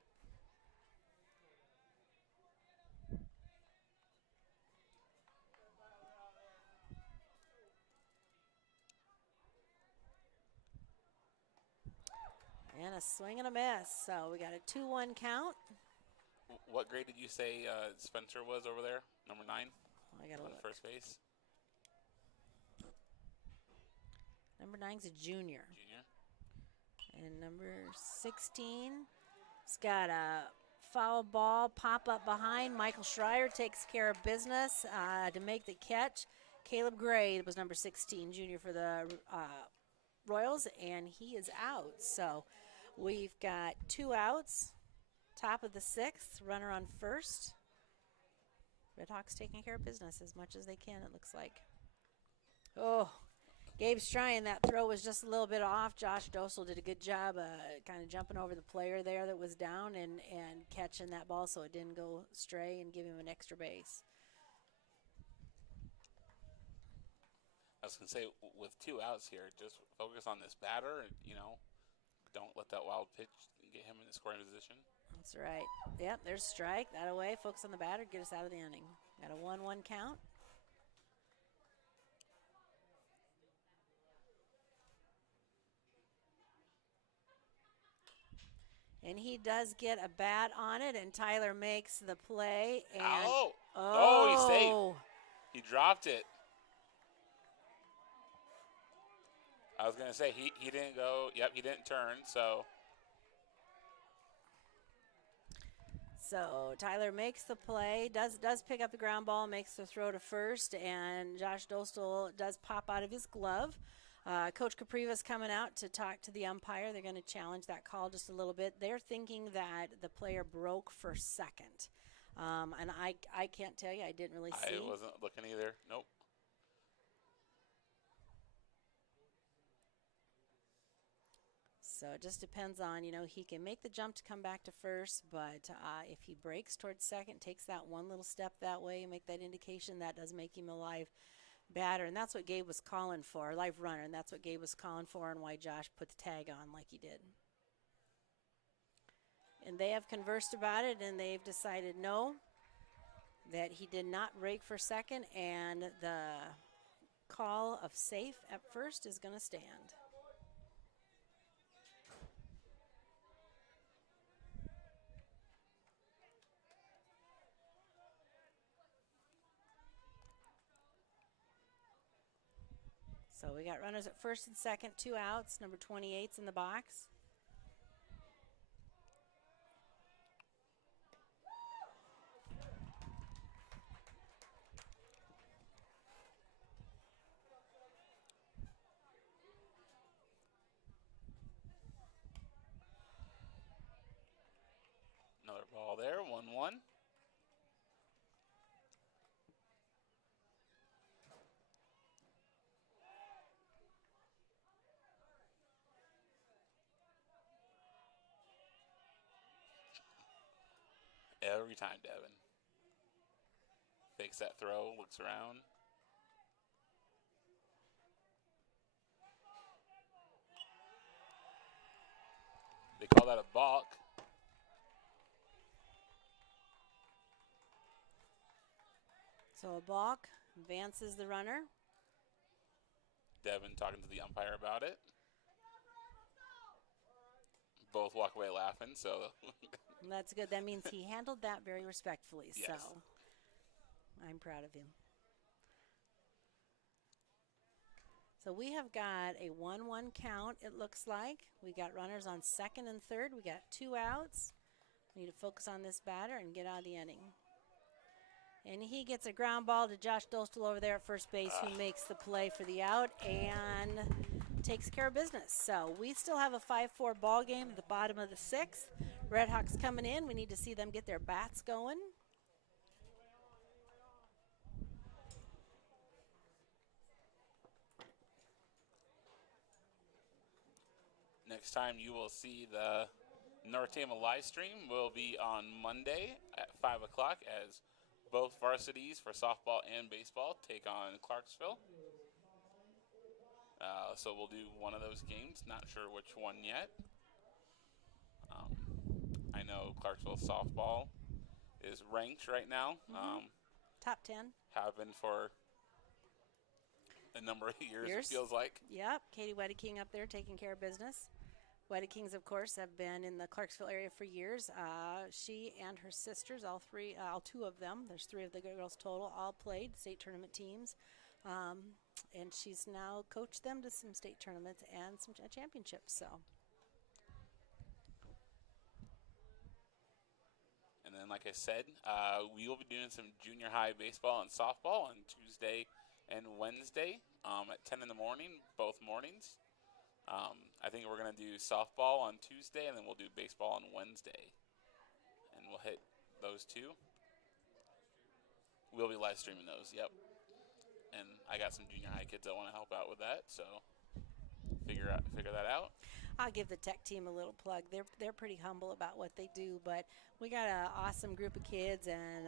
And a swing and a miss. So we got a 2-1 count. What grade did you say Spencer was over there? Number 9? I got to on look. first base. Number 9's a junior. And number 16's got a foul ball pop up behind. Michael Schreier takes care of business to make the catch. Caleb Gray was number 16, junior for the Royals, and he is out. So we've got 2 outs, top of the 6th, runner on first. Redhawks taking care of business as much as they can, it looks like. Oh, Gabe's trying. That throw was just a little bit off. Josh Dostal did a good job kind of jumping over the player there that was down and catching that ball so it didn't go stray and give him an extra base. I was going to say, with 2 outs here, just focus on this batter and, don't let that wild pitch get him in the scoring position. That's right. Yep, there's a strike. That away. Focus on the batter. Get us out of the inning. Got a 1-1 count. And he does get a bat on it, and Tyler makes the play. And he's safe. He dropped it. I was going to say, he didn't go. Yep, he didn't turn, so. So Tyler makes the play, does pick up the ground ball, makes the throw to first, and Josh Dostal does pop out of his glove. Coach Capriva's coming out to talk to the umpire. They're going to challenge that call just a little bit. They're thinking that the player broke for second. And I can't tell you. I didn't really see. I wasn't looking either. Nope. So it just depends on, he can make the jump to come back to first, but if he breaks towards second, takes that one little step that way, make that indication, that does make him a live batter. And that's what Gabe was calling for, a live runner, and that's what Gabe was calling for and why Josh put the tag on like he did. And they have conversed about it, and they've decided no, that he did not break for second, and the call of safe at first is going to stand. So we got runners at first and second, 2 outs. Number 28's in the box. Another ball there, 1-1. Every time, Devin. Fakes that throw, looks around. They call that a balk. So a balk advances the runner. Devin talking to the umpire about it. Both walk away laughing, so. That's good. That means he handled that very respectfully. Yes. So I'm proud of him. So we have got a 1-1 count, it looks like. We got runners on second and third. We got 2 outs. We need to focus on this batter and get out of the inning. And he gets a ground ball to Josh Dostal over there at first base, who makes the play for the out and takes care of business. So we still have a 5-4 ball game at the bottom of the 6th. Redhawks coming in. We need to see them get their bats going. Next time you will see the North Tama live stream will be on Monday at 5 o'clock as both varsities for softball and baseball take on Clarksville. So we'll do one of those games. Not sure which one yet. I know Clarksville softball is ranked right now. Top 10. Have been for a number of years, it feels like. Yep. Katie Wedeking up there taking care of business. Wedekings, of course, have been in the Clarksville area for years. She and her sisters, all 2 of them, there's 3 of the girls total, all played state tournament teams. And she's now coached them to some state tournaments and some championships. So. And then, like I said, we will be doing some junior high baseball and softball on Tuesday and Wednesday at 10 in the morning, both mornings. I think we're going to do softball on Tuesday, and then we'll do baseball on Wednesday. And we'll hit those 2. We'll be live streaming those, yep. And I got some junior high kids that want to help out with that, so figure that out. I'll give the tech team a little plug. They're pretty humble about what they do, but we got an awesome group of kids and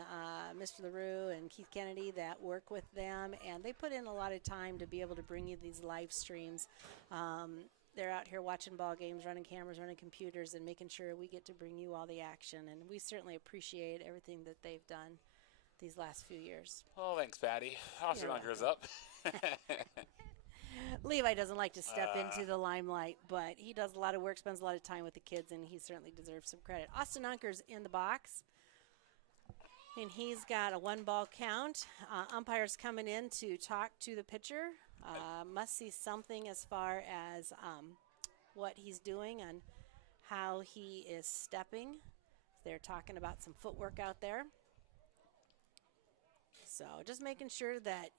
Mr. LaRue and Keith Kennedy that work with them, and they put in a lot of time to be able to bring you these live streams. They're out here watching ball games, running cameras, running computers, and making sure we get to bring you all the action, and we certainly appreciate everything that they've done these last few years. Oh, thanks, Patty. Austin Unger's up. Levi doesn't like to step into the limelight, but he does a lot of work, spends a lot of time with the kids, and he certainly deserves some credit. Austin Unker's in the box, and he's got a 1-ball count. Umpire's coming in to talk to the pitcher. Must see something as far as what he's doing and how he is stepping. They're talking about some footwork out there. So just making sure that,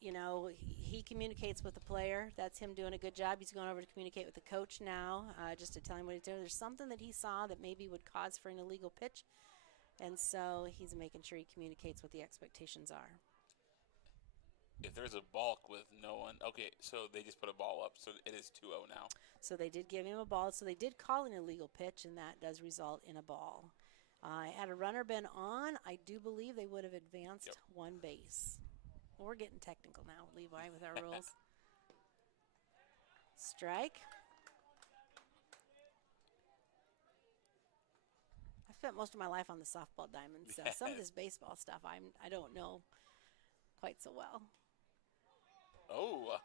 he communicates with the player. That's him doing a good job. He's going over to communicate with the coach now, just to tell him what he's doing. There's something that he saw that maybe would cause for an illegal pitch, and so he's making sure he communicates what the expectations are. If there's a balk with no one, okay, so they just put a ball up, so it is 2-0 now. So they did give him a ball, so they did call an illegal pitch, and that does result in a ball. Had a runner been on, I do believe they would have advanced 1 base. Well, we're getting technical now, Levi, with our rules. Strike. I spent most of my life on the softball diamond, so some of this baseball stuff I don't know quite so well. Oh.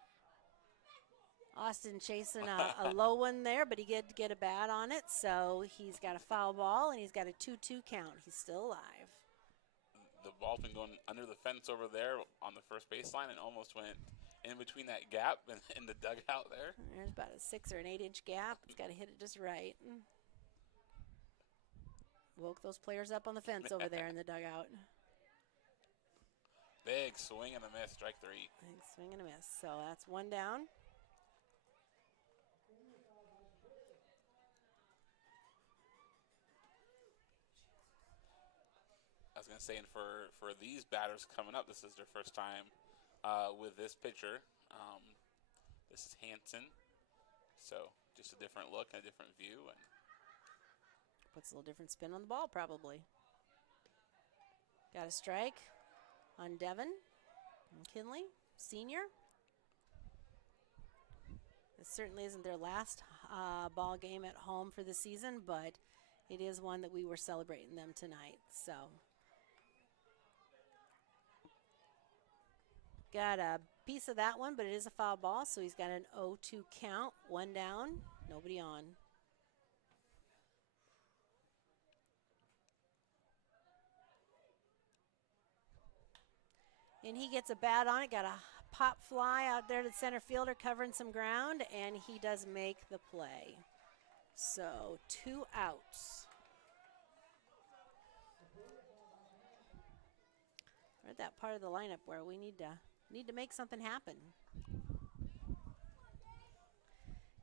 Austin chasing a low one there, but he did get a bat on it, so he's got a foul ball, and he's got a 2-2 count. He's still alive. The ball's been going under the fence over there on the first baseline and almost went in between that gap in the dugout there. There's about a 6 or an 8-inch gap. It's got to hit it just right. Woke those players up on the fence over there in the dugout. Big swing and a miss, strike 3. Big swing and a miss. So that's 1 down. I was going to say, and for these batters coming up, this is their first time with this pitcher. This is Hanson. So just a different look and a different view. And puts a little different spin on the ball, probably. Got a strike on Devin McKinley, senior. This certainly isn't their last ball game at home for the season, but it is one that we were celebrating them tonight. So got a piece of that one, but it is a foul ball, so he's got an 0-2 count, one down, nobody on. And he gets a bat on it, got a pop fly out there to the center fielder covering some ground, and he does make the play. So 2 outs. We're at that part of the lineup where we need to make something happen.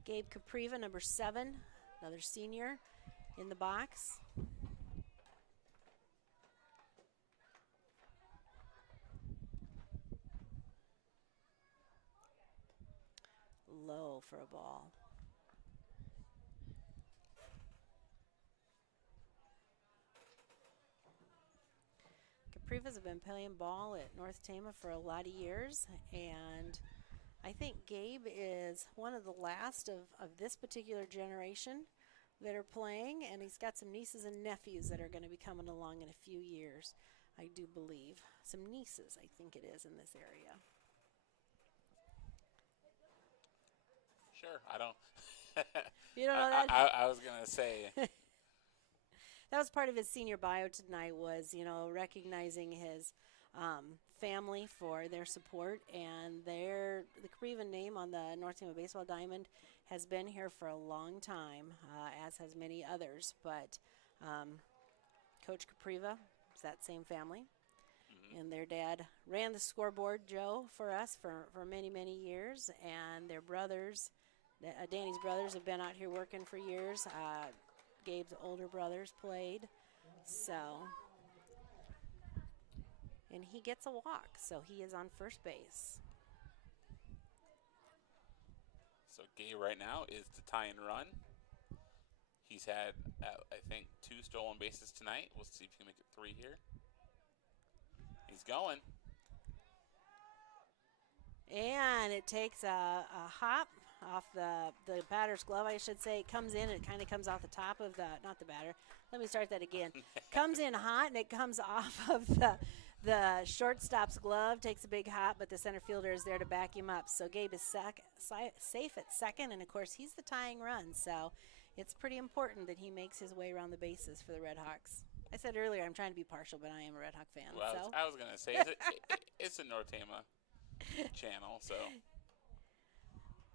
Gabe Capriva, number 7, another senior in the box. Low for a ball. Caprivas have been playing ball at North Tama for a lot of years, and I think Gabe is one of the last of this particular generation that are playing, and he's got some nieces and nephews that are going to be coming along in a few years, I do believe. Some nieces, I think it is, in this area. Sure, I don't. You don't know that? I was going to say. That was part of his senior bio tonight was, recognizing his family for their support. And the Capriva name on the North Tama Baseball Diamond has been here for a long time, as has many others. But Coach Capriva is that same family. And their dad ran the scoreboard, Joe, for us for many, many years. And their brothers, Danny's brothers, have been out here working for years. Gabe's older brothers played. So, and he gets a walk, so he is on first base. So Gabe right now is the tie and run. He's had, I think, 2 stolen bases tonight. We'll see if he can make it 3 here. He's going. And it takes a hop off the batter's glove, I should say. It comes in and it kind of comes off the top of not the batter. Let me start that again. Comes in hot and it comes off of the shortstop's glove, takes a big hop, but the center fielder is there to back him up. So Gabe is safe at second, and of course he's the tying run. So it's pretty important that he makes his way around the bases for the Red Hawks. I said earlier I'm trying to be partial, but I am a Red Hawk fan. Well, so. I was going to say, it's a North Tama channel, so.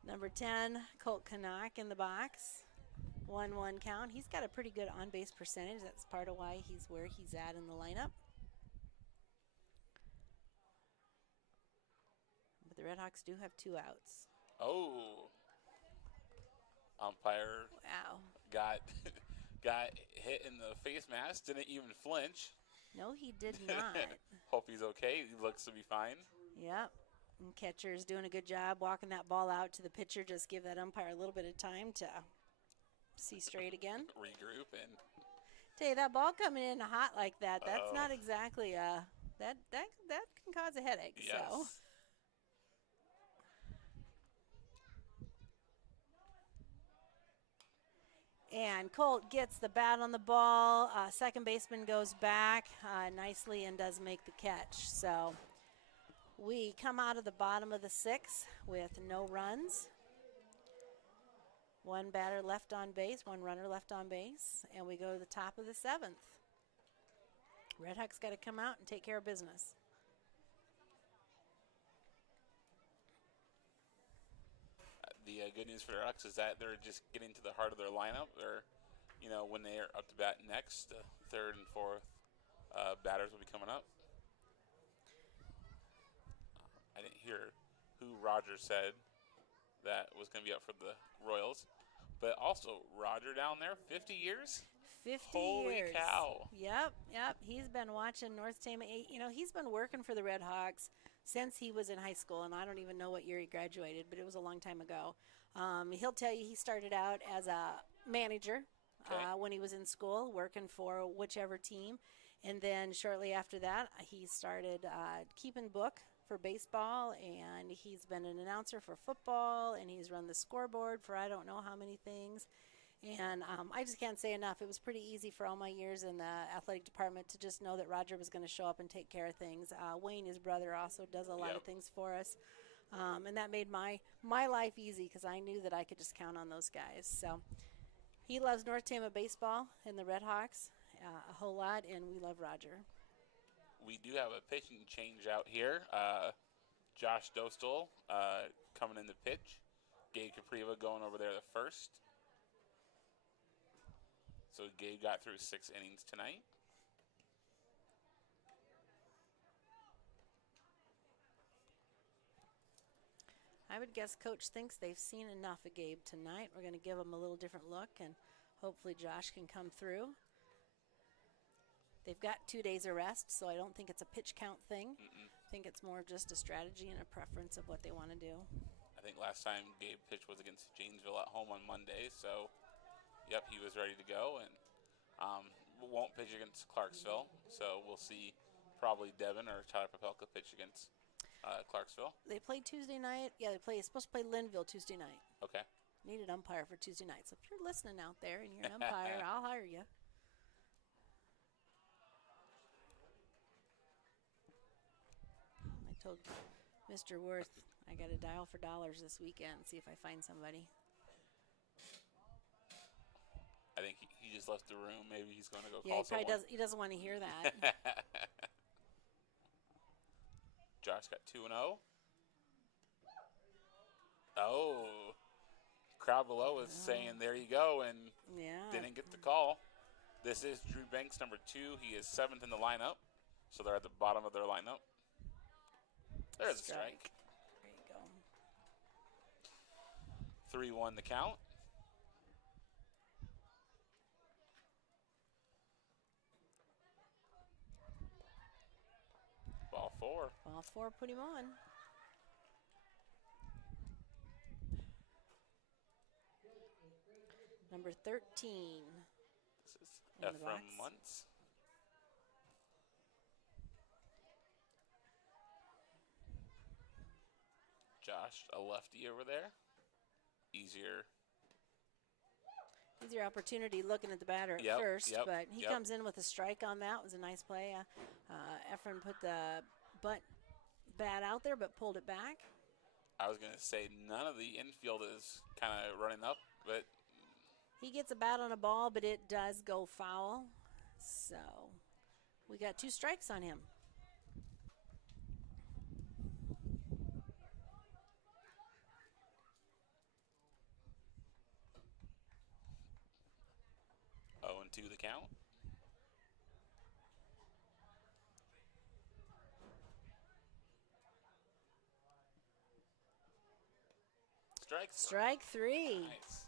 Number 10, Colt Canuck in the box. 1-1 count. He's got a pretty good on-base percentage. That's part of why he's where he's at in the lineup. But the Red Hawks do have 2 outs. Oh. Umpire Wow. got hit in the face mask, didn't even flinch. No, he did not. Hope he's okay. He looks to be fine. Yep. And catcher is doing a good job walking that ball out to the pitcher. Just give that umpire a little bit of time to see straight again. Regroup and. Tell you, that ball coming in hot like that's not exactly that can cause a headache. Yes. So. And Colt gets the bat on the ball. Second baseman goes back nicely and does make the catch. So we come out of the bottom of the 6th with no runs. 1 batter left on base, 1 runner left on base, and we go to the top of the 7th. Red Hawks got to come out and take care of business. The good news for the Ducks is that they're just getting to the heart of their lineup. Or, when they are up to bat next, 3rd and 4th batters will be coming up. I didn't hear who Roger said that was going to be up for the Royals. But also, Roger down there, 50 years? 50 Holy years. cow. Yep. He's been watching North Tama. He's been working for the Red Hawks since he was in high school, and I don't even know what year he graduated, but it was a long time ago. He'll tell you he started out as a manager when he was in school, working for whichever team. And then shortly after that, he started keeping book for baseball, and he's been an announcer for football, and he's run the scoreboard for I don't know how many things. And I just can't say enough. It was pretty easy for all my years in the athletic department to just know that Roger was going to show up and take care of things. Wayne, his brother, also does a lot of things for us. And that made my life easy because I knew that I could just count on those guys. So he loves North Tama baseball and the Red Hawks a whole lot, and we love Roger. We do have a pitching change out here. Josh Dostal coming in the pitch. Gabe Capriva going over there the first. So Gabe got through 6 innings tonight. I would guess Coach thinks they've seen enough of Gabe tonight. We're going to give him a little different look, and hopefully Josh can come through. They've got 2 days of rest, so I don't think it's a pitch count thing. I think it's more of just a strategy and a preference of what they want to do. I think last time Gabe pitched was against Janesville at home on Monday, so yep, he was ready to go, and won't pitch against Clarksville, so we'll see probably Devin or Tyler Popelka pitch against Clarksville. They play Tuesday night. Yeah, they're supposed to play Linville Tuesday night. Okay. Need an umpire for Tuesday night. So if you're listening out there and you're an umpire, I'll hire you. I told Mr. Worth I got to dial for dollars this weekend and see if I find somebody. I think he just left the room. Maybe he's going to go yeah, call someone. Yeah, he doesn't want to hear that. Josh got 2-0. Oh, crowd below is saying there you go, and didn't get the call. This is Drew Banks, number 2. He is 7th in the lineup, so they're at the bottom of their lineup. There's a strike. There you go. 3-1 the count. Ball 4. Ball 4, put him on. Number 13. This is Ephraim Muntz. Josh, a lefty over there. Easier opportunity looking at the batter at first, but he comes in with a strike on that. It was a nice play. Ephraim put the bat out there, but pulled it back. I was going to say none of the infield is kind of running up, but he gets a bat on a ball, but it does go foul. So we got 2 strikes on him. To the count. Strike 3. Nice.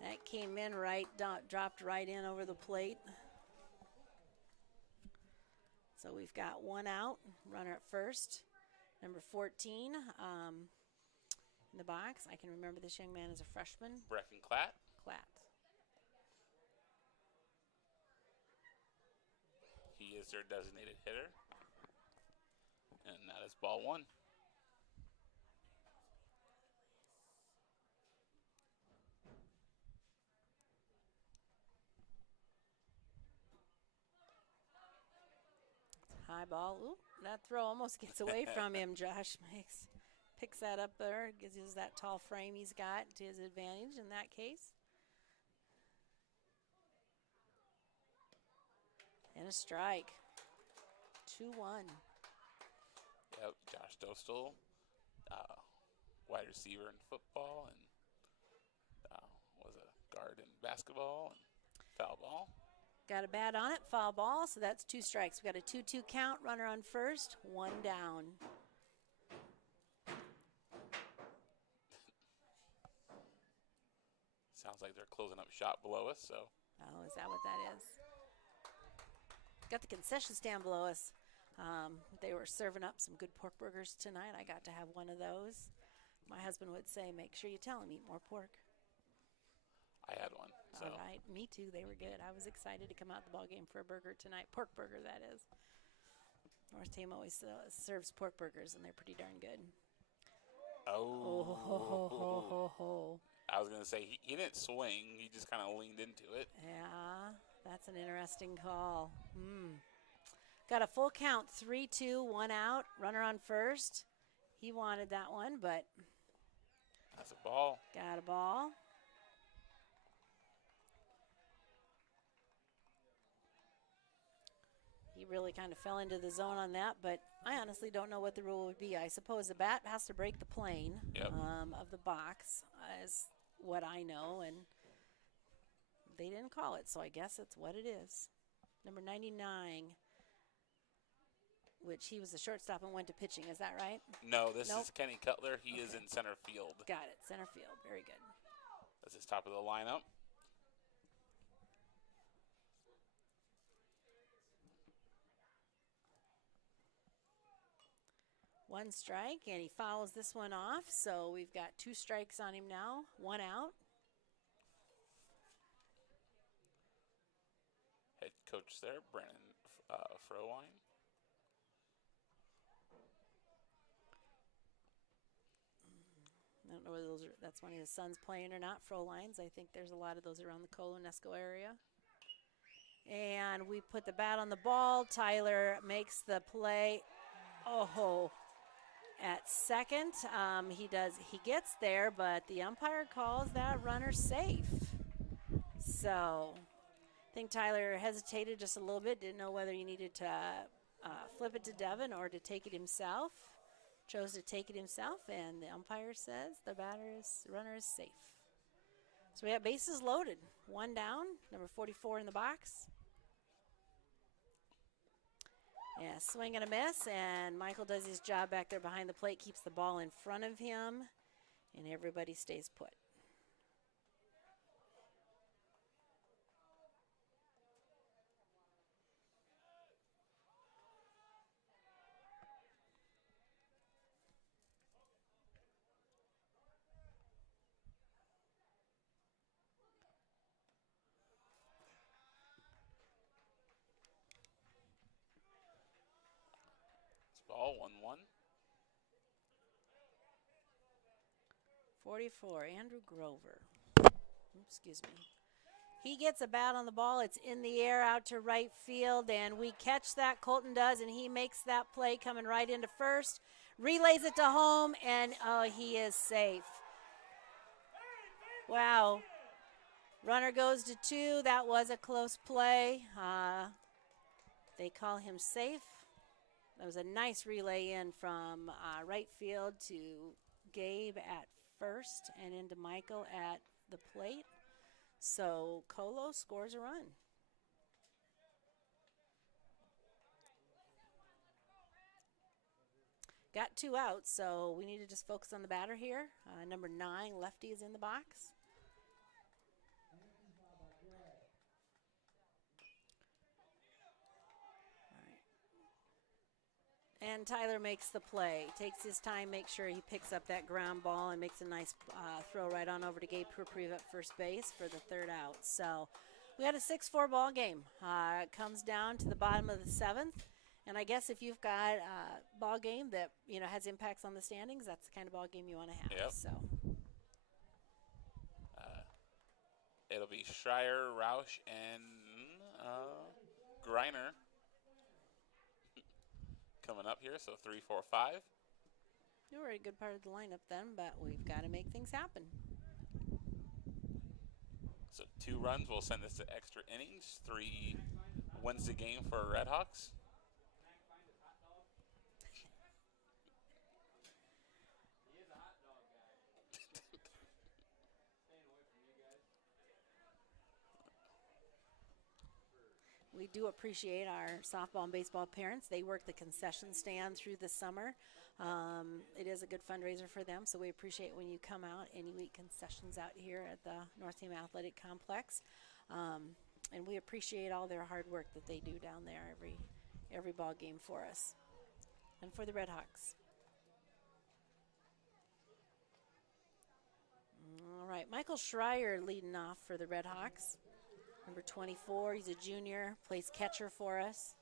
That came in right, dropped right in over the plate. So we've got 1 out, runner at first. Number 14 in the box. I can remember this young man as a freshman. Brecken Klatt. He is their designated hitter. And that is ball 1. High ball. Ooh, that throw almost gets away from him. Josh picks that up there, uses that tall frame he's got to his advantage in that case. And a strike. 2-1. Yep, Josh Dostal, wide receiver in football, and was a guard in basketball, and foul ball. Got a bat on it, foul ball, so that's 2 strikes. We got a 2-2 count, runner on first, 1 down. Sounds like they're closing up shop below us, so. Oh, is that what that is? Got the concession stand below us. They were serving up some good pork burgers tonight. I got to have one of those. My husband would say, make sure you tell him, eat more pork. I had one. So. All right, me too. They were good. I was excited to come out the ball game for a burger tonight. Pork burger, that is. North Tama always serves pork burgers, and they're pretty darn good. Oh. Oh, ho, ho, ho, ho, ho. I was going to say, he didn't swing. He just kind of leaned into it. Yeah, that's an interesting call. Got a full count, 3-2, 1 out. Runner on first. He wanted that one, but That's a ball. got a ball. He really kind of fell into the zone on that, but I honestly don't know what the rule would be. I suppose the bat has to break the plane of the box, is what I know, and they didn't call it, so I guess it's what it is. Number 99, which he was the shortstop and went to pitching. Is that right? No, this Nope. is Kenny Cutler. He is in center field. Got it. Center field. Very good. That's his top of the lineup. One strike, and he fouls this one off, so we've got 2 strikes on him now, 1 out. Head coach there, Brandon Frowine. I don't know whether that's one of his sons playing or not, Frolines. I think there's a lot of those around the Coloi-NESCO area. And we put the bat on the ball. Tyler makes the play. Oh, at second. He gets there, but the umpire calls that runner safe. So I think Tyler hesitated just a little bit, didn't know whether he needed to flip it to Devin or to take it himself. Chose to take it himself, and the umpire says the runner is safe. So we have bases loaded. 1 down, number 44 in the box. Yeah, swing and a miss, and Michael does his job back there behind the plate, keeps the ball in front of him, and everybody stays put. Ball 1-1. 44, Andrew Grover. Excuse me. He gets a bat on the ball. It's in the air out to right field, and we catch that. Colton does, and he makes that play coming right into first. Relays it to home, and he is safe. Wow. Runner goes to 2. That was a close play. They call him safe. That was a nice relay in from right field to Gabe at first and into Michael at the plate. So Colo scores a run. Got 2 outs, so we need to just focus on the batter here. Number 9, lefty, is in the box. And Tyler makes the play, takes his time, makes sure he picks up that ground ball and makes a nice throw right on over to Gabe Purprieve at first base for the 3rd out. So we had a 6-4 ball game. It comes down to the bottom of the 7th. And I guess if you've got a ball game that has impacts on the standings, that's the kind of ball game you want to have. Yep. So It'll be Schreier, Roush, and Greiner coming up here. So 3, 4, 5. you were a good part of the lineup then, but we've got to make things happen. So 2 runs will send us to extra innings. 3 wins the game for Redhawks. We do appreciate our softball and baseball parents. They work the concession stand through the summer. It is a good fundraiser for them, so we appreciate when you come out and you eat concessions out here at the North Tama Athletic Complex. And we appreciate all their hard work that they do down there every ball game for us and for the Redhawks. All right, Michael Schreier leading off for the Redhawks. Number 24, he's a junior, plays catcher for us.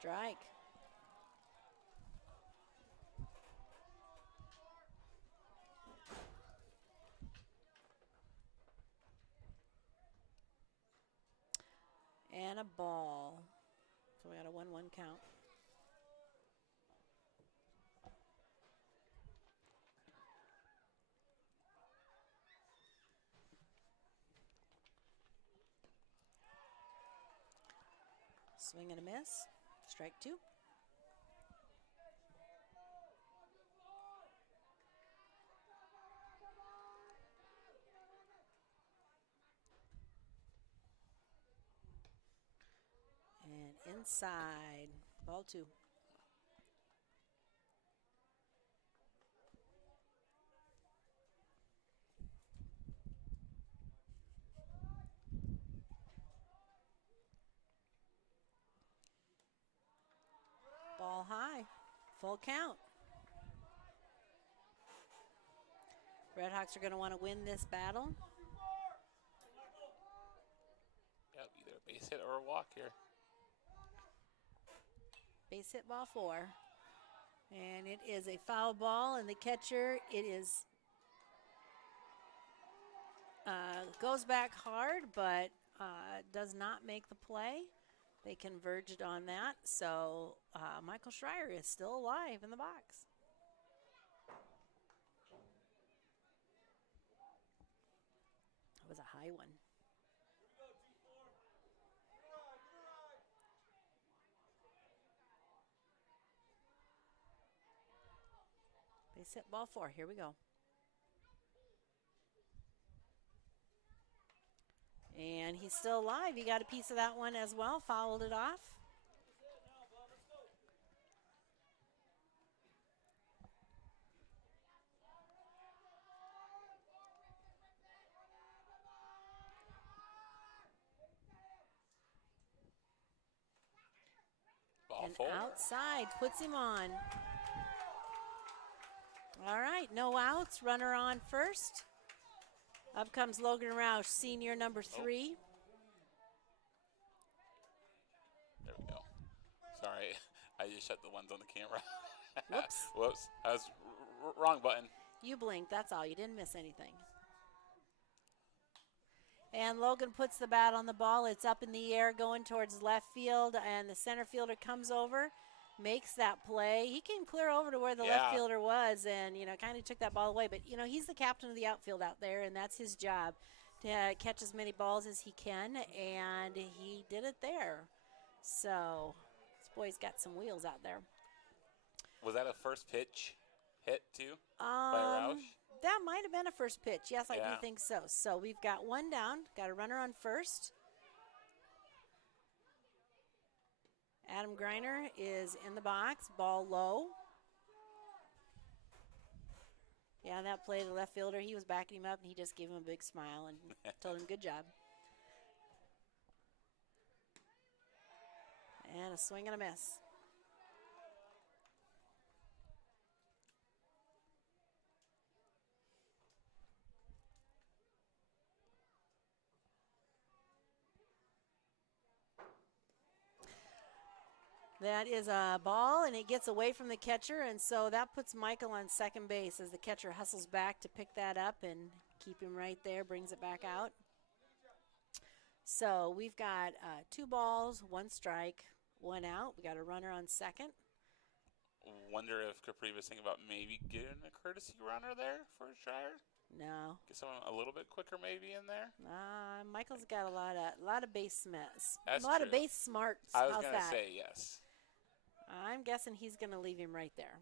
Strike. And a ball. So we got a 1-1 count. Swing and a miss. Strike 2. And inside. Ball 2. Ball high. Full count. Redhawks are going to want to win this battle. Yep, either a base hit or a walk here. Base hit, ball 4. And it is a foul ball, and the catcher, it is goes back hard, but does not make the play. They converged on that, so Michael Schreier is still alive in the box. That was a high one. Base hit, ball 4. Here we go. And he's still alive. He got a piece of that one as well, fouled it off. Ball And 4. outside, puts him on. All right, no outs. Runner on first. Up comes Logan Roush, senior, number 3. There we go. Sorry, I just shut the ones on the camera. Whoops. Whoops. I was wrong button. You blinked, that's all. You didn't miss anything. And Logan puts the bat on the ball. It's up in the air going towards left field, and the center fielder comes over, makes that play. He came clear over to where the left fielder was and, kind of took that ball away. But, he's the captain of the outfield out there, and that's his job, to catch as many balls as he can, and he did it there. So this boy's got some wheels out there. Was that a first pitch hit, too, by Roush? That might have been a first pitch. Yes, I do Yeah. think so. So we've got one down, got a runner on first. Adam Greiner is in the box, ball low. Yeah, that play, the left fielder, he was backing him up, and he just gave him a big smile and told him good job. And a swing and a miss. That is a ball, and it gets away from the catcher, and so that puts Michael on second base as the catcher hustles back to pick that up and keep him right there, brings it back out. So we've got 2 balls, 1 strike, 1 out. We got a runner on second. Wonder if Capri was thinking about maybe getting a courtesy runner there for Schreier? No. Get someone a little bit quicker maybe in there? Michael's got a lot of base That's a lot true. of base smarts. I was How's going to that? say yes. I'm guessing he's going to leave him right there.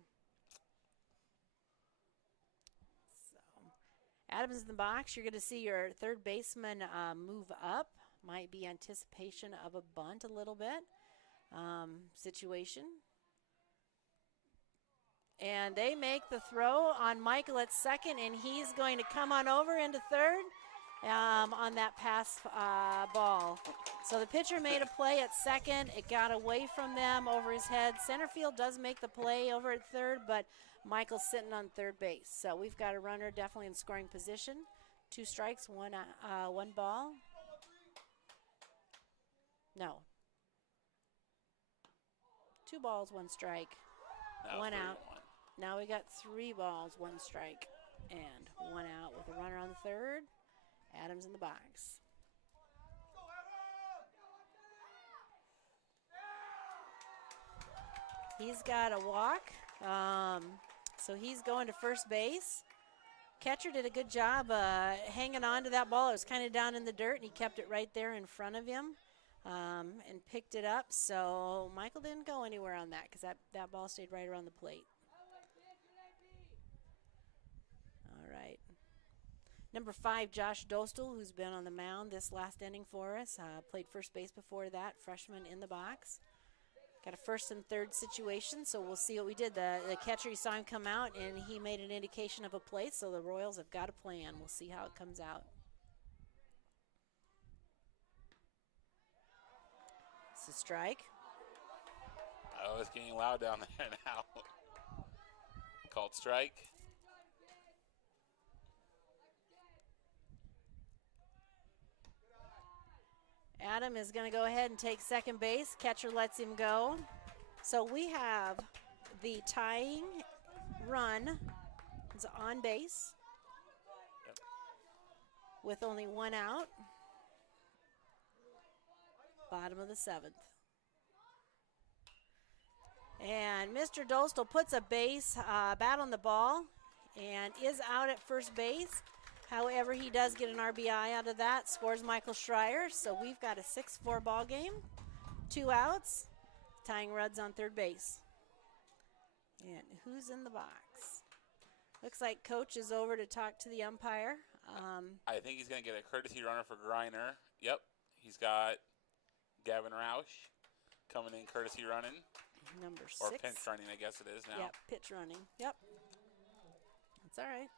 So, Adams in the box. You're going to see your third baseman move up. Might be anticipation of a bunt a little bit situation. And they make the throw on Michael at second, and he's going to come on over into third on that pass ball. So the pitcher made a play at second. It got away from them over his head. Center field does make the play over at third, but Michael's sitting on third base. So we've got a runner definitely in scoring position. 2 strikes, one ball. No. 2 balls, 1 strike. Now 1 3-1. out. Now we got 3 balls, 1 strike, and 1 out with a runner on the third. Adams in the box. He's got a walk, so he's going to first base. Catcher did a good job hanging on to that ball. It was kind of down in the dirt, and he kept it right there in front of him and picked it up. So Michael didn't go anywhere on that because that ball stayed right around the plate. All right. Number 5, Josh Dostal, who's been on the mound this last inning for us. Played first base before that, freshman in the box. Got a first and third situation, so we'll see what we did. The catcher, you saw him come out, and he made an indication of a play, so the Royals have got a plan. We'll see how it comes out. It's a strike. Oh, it's getting loud down there now. Called strike. Adam is going to go ahead and take second base. Catcher lets him go. So we have the tying run is on base with only 1 out. Bottom of the 7th. And Mr. Dostal puts a bat on the ball and is out at first base. However, he does get an RBI out of that, scores Michael Schreier. So we've got a 6-4 ball game, 2 outs, tying runs on third base. And who's in the box? Looks like Coach is over to talk to the umpire. I think he's going to get a courtesy runner for Greiner. Yep, he's got Gavin Roush coming in courtesy running. Number 6. Or pinch running, I guess it is now. Yep, pitch running. Yep. That's all right.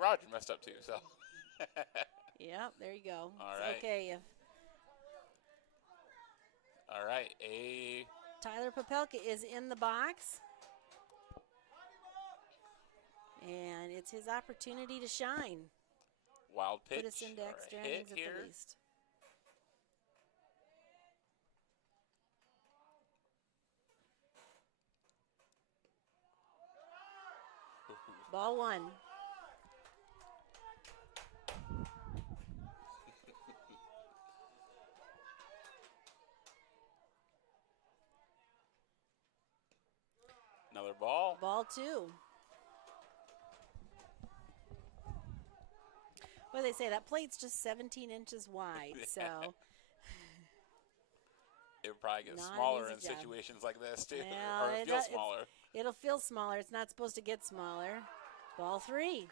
Roger messed up too, so. Yep, there you go. All It's right. okay. All right, Tyler Popelka is in the box. And it's his opportunity to shine. wild pitch. Put us into or extra a hit innings at here. the least. Ball 1. Another ball. Ball 2. What do they say? That plate's just 17 inches wide, so It would probably get Not an smaller in easy job. situations like this too, Well, or it feel does- smaller. it'll feel smaller. It's not supposed to get smaller. Ball 3.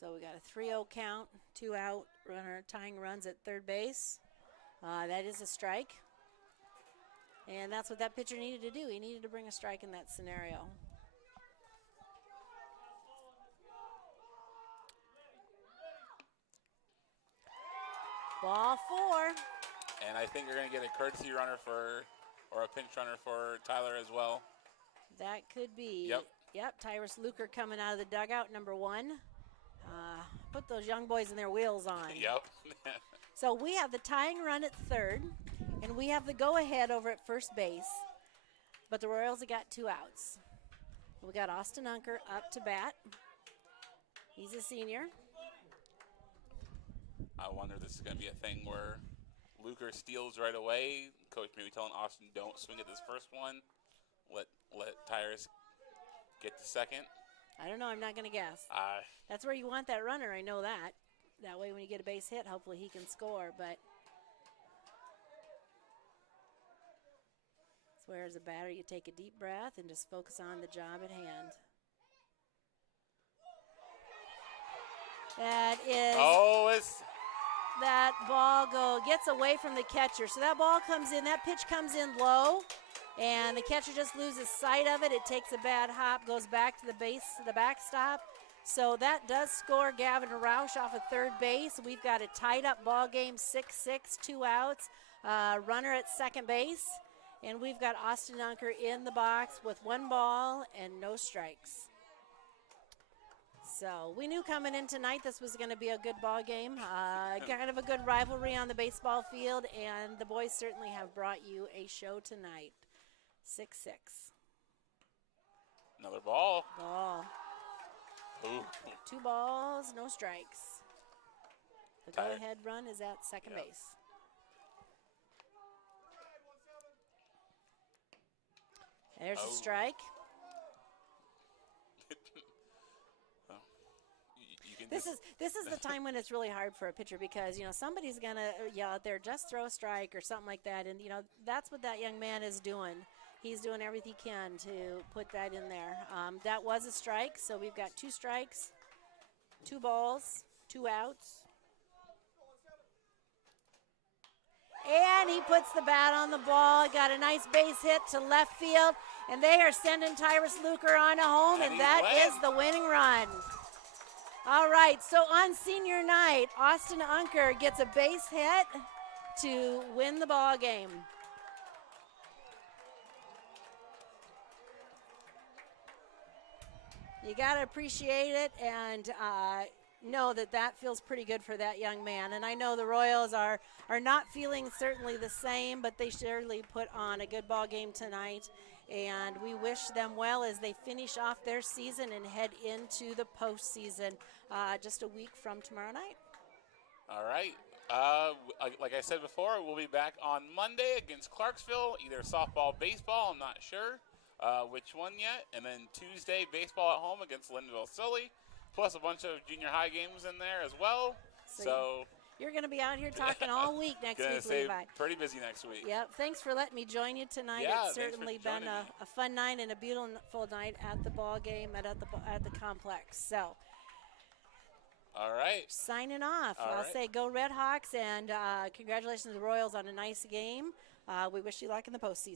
So we got a 3-0 count, 2 out, runner tying runs at third base. That is a strike. And that's what that pitcher needed to do. He needed to bring a strike in that scenario. Ball 4. And I think you're going to get a courtesy runner or a pinch runner for Tyler as well. That could be. Yep. Tyrus Luker coming out of the dugout, number 1. Put those young boys in their wheels on. Yep. So we have the tying run at third, and we have the go-ahead over at first base. But the Royals have got 2 outs. We got Austin Unker up to bat. He's a senior. I wonder if this is going to be a thing where Luker steals right away. Coach maybe telling Austin, don't swing at this first one. Let Tyrus get to second. I don't know. I'm not going to guess. Uh, That's where you want that runner. I know that. That way when you get a base hit, hopefully he can score. But it's where as a batter you take a deep breath and just focus on the job at hand. That is... That ball gets away from the catcher. So that ball comes in, that pitch comes in low, and the catcher just loses sight of it. It takes a bad hop, goes back to the base, the backstop. So that does score Gavin Roush off of third base. We've got a tied up ball game, 6-6, 2 outs, runner at second base. And we've got Austin Unker in the box with 1 ball and no strikes. So we knew coming in tonight this was going to be a good ball game, kind of a good rivalry on the baseball field, and the boys certainly have brought you a show tonight. 6-6. Another ball. Ball. Ooh. 2 balls, no strikes. The Tired. go-ahead run is at second base. There's a strike. This is the time when it's really hard for a pitcher because somebody's gonna yell out there, just throw a strike or something like that, and that's what that young man is doing. He's doing everything he can to put that in there. That was a strike, so we've got 2 strikes, 2 balls, 2 outs. And he puts the bat on the ball. Got a nice base hit to left field. And they are sending Tyrus Luker on a home, and that is the winning run. All right, so on senior night, Austin Unker gets a base hit to win the ball game. You got to appreciate it and know that feels pretty good for that young man. And I know the Royals are not feeling certainly the same, but they surely put on a good ball game tonight. And we wish them well as they finish off their season and head into the postseason just a week from tomorrow night. All right. Like I said before, we'll be back on Monday against Clarksville, either softball, baseball, I'm not sure which one yet. And then Tuesday, baseball at home against Lindenville-Sully, plus a bunch of junior high games in there as well. So you're going to be out here talking all week next week, Levi. Pretty busy next week. Yep. Thanks for letting me join you tonight. Yeah, it's certainly been a fun night and a beautiful night at the ball game at the complex. So. All right. Signing off. I'll say go Red Hawks and congratulations to the Royals on a nice game. We wish you luck in the postseason.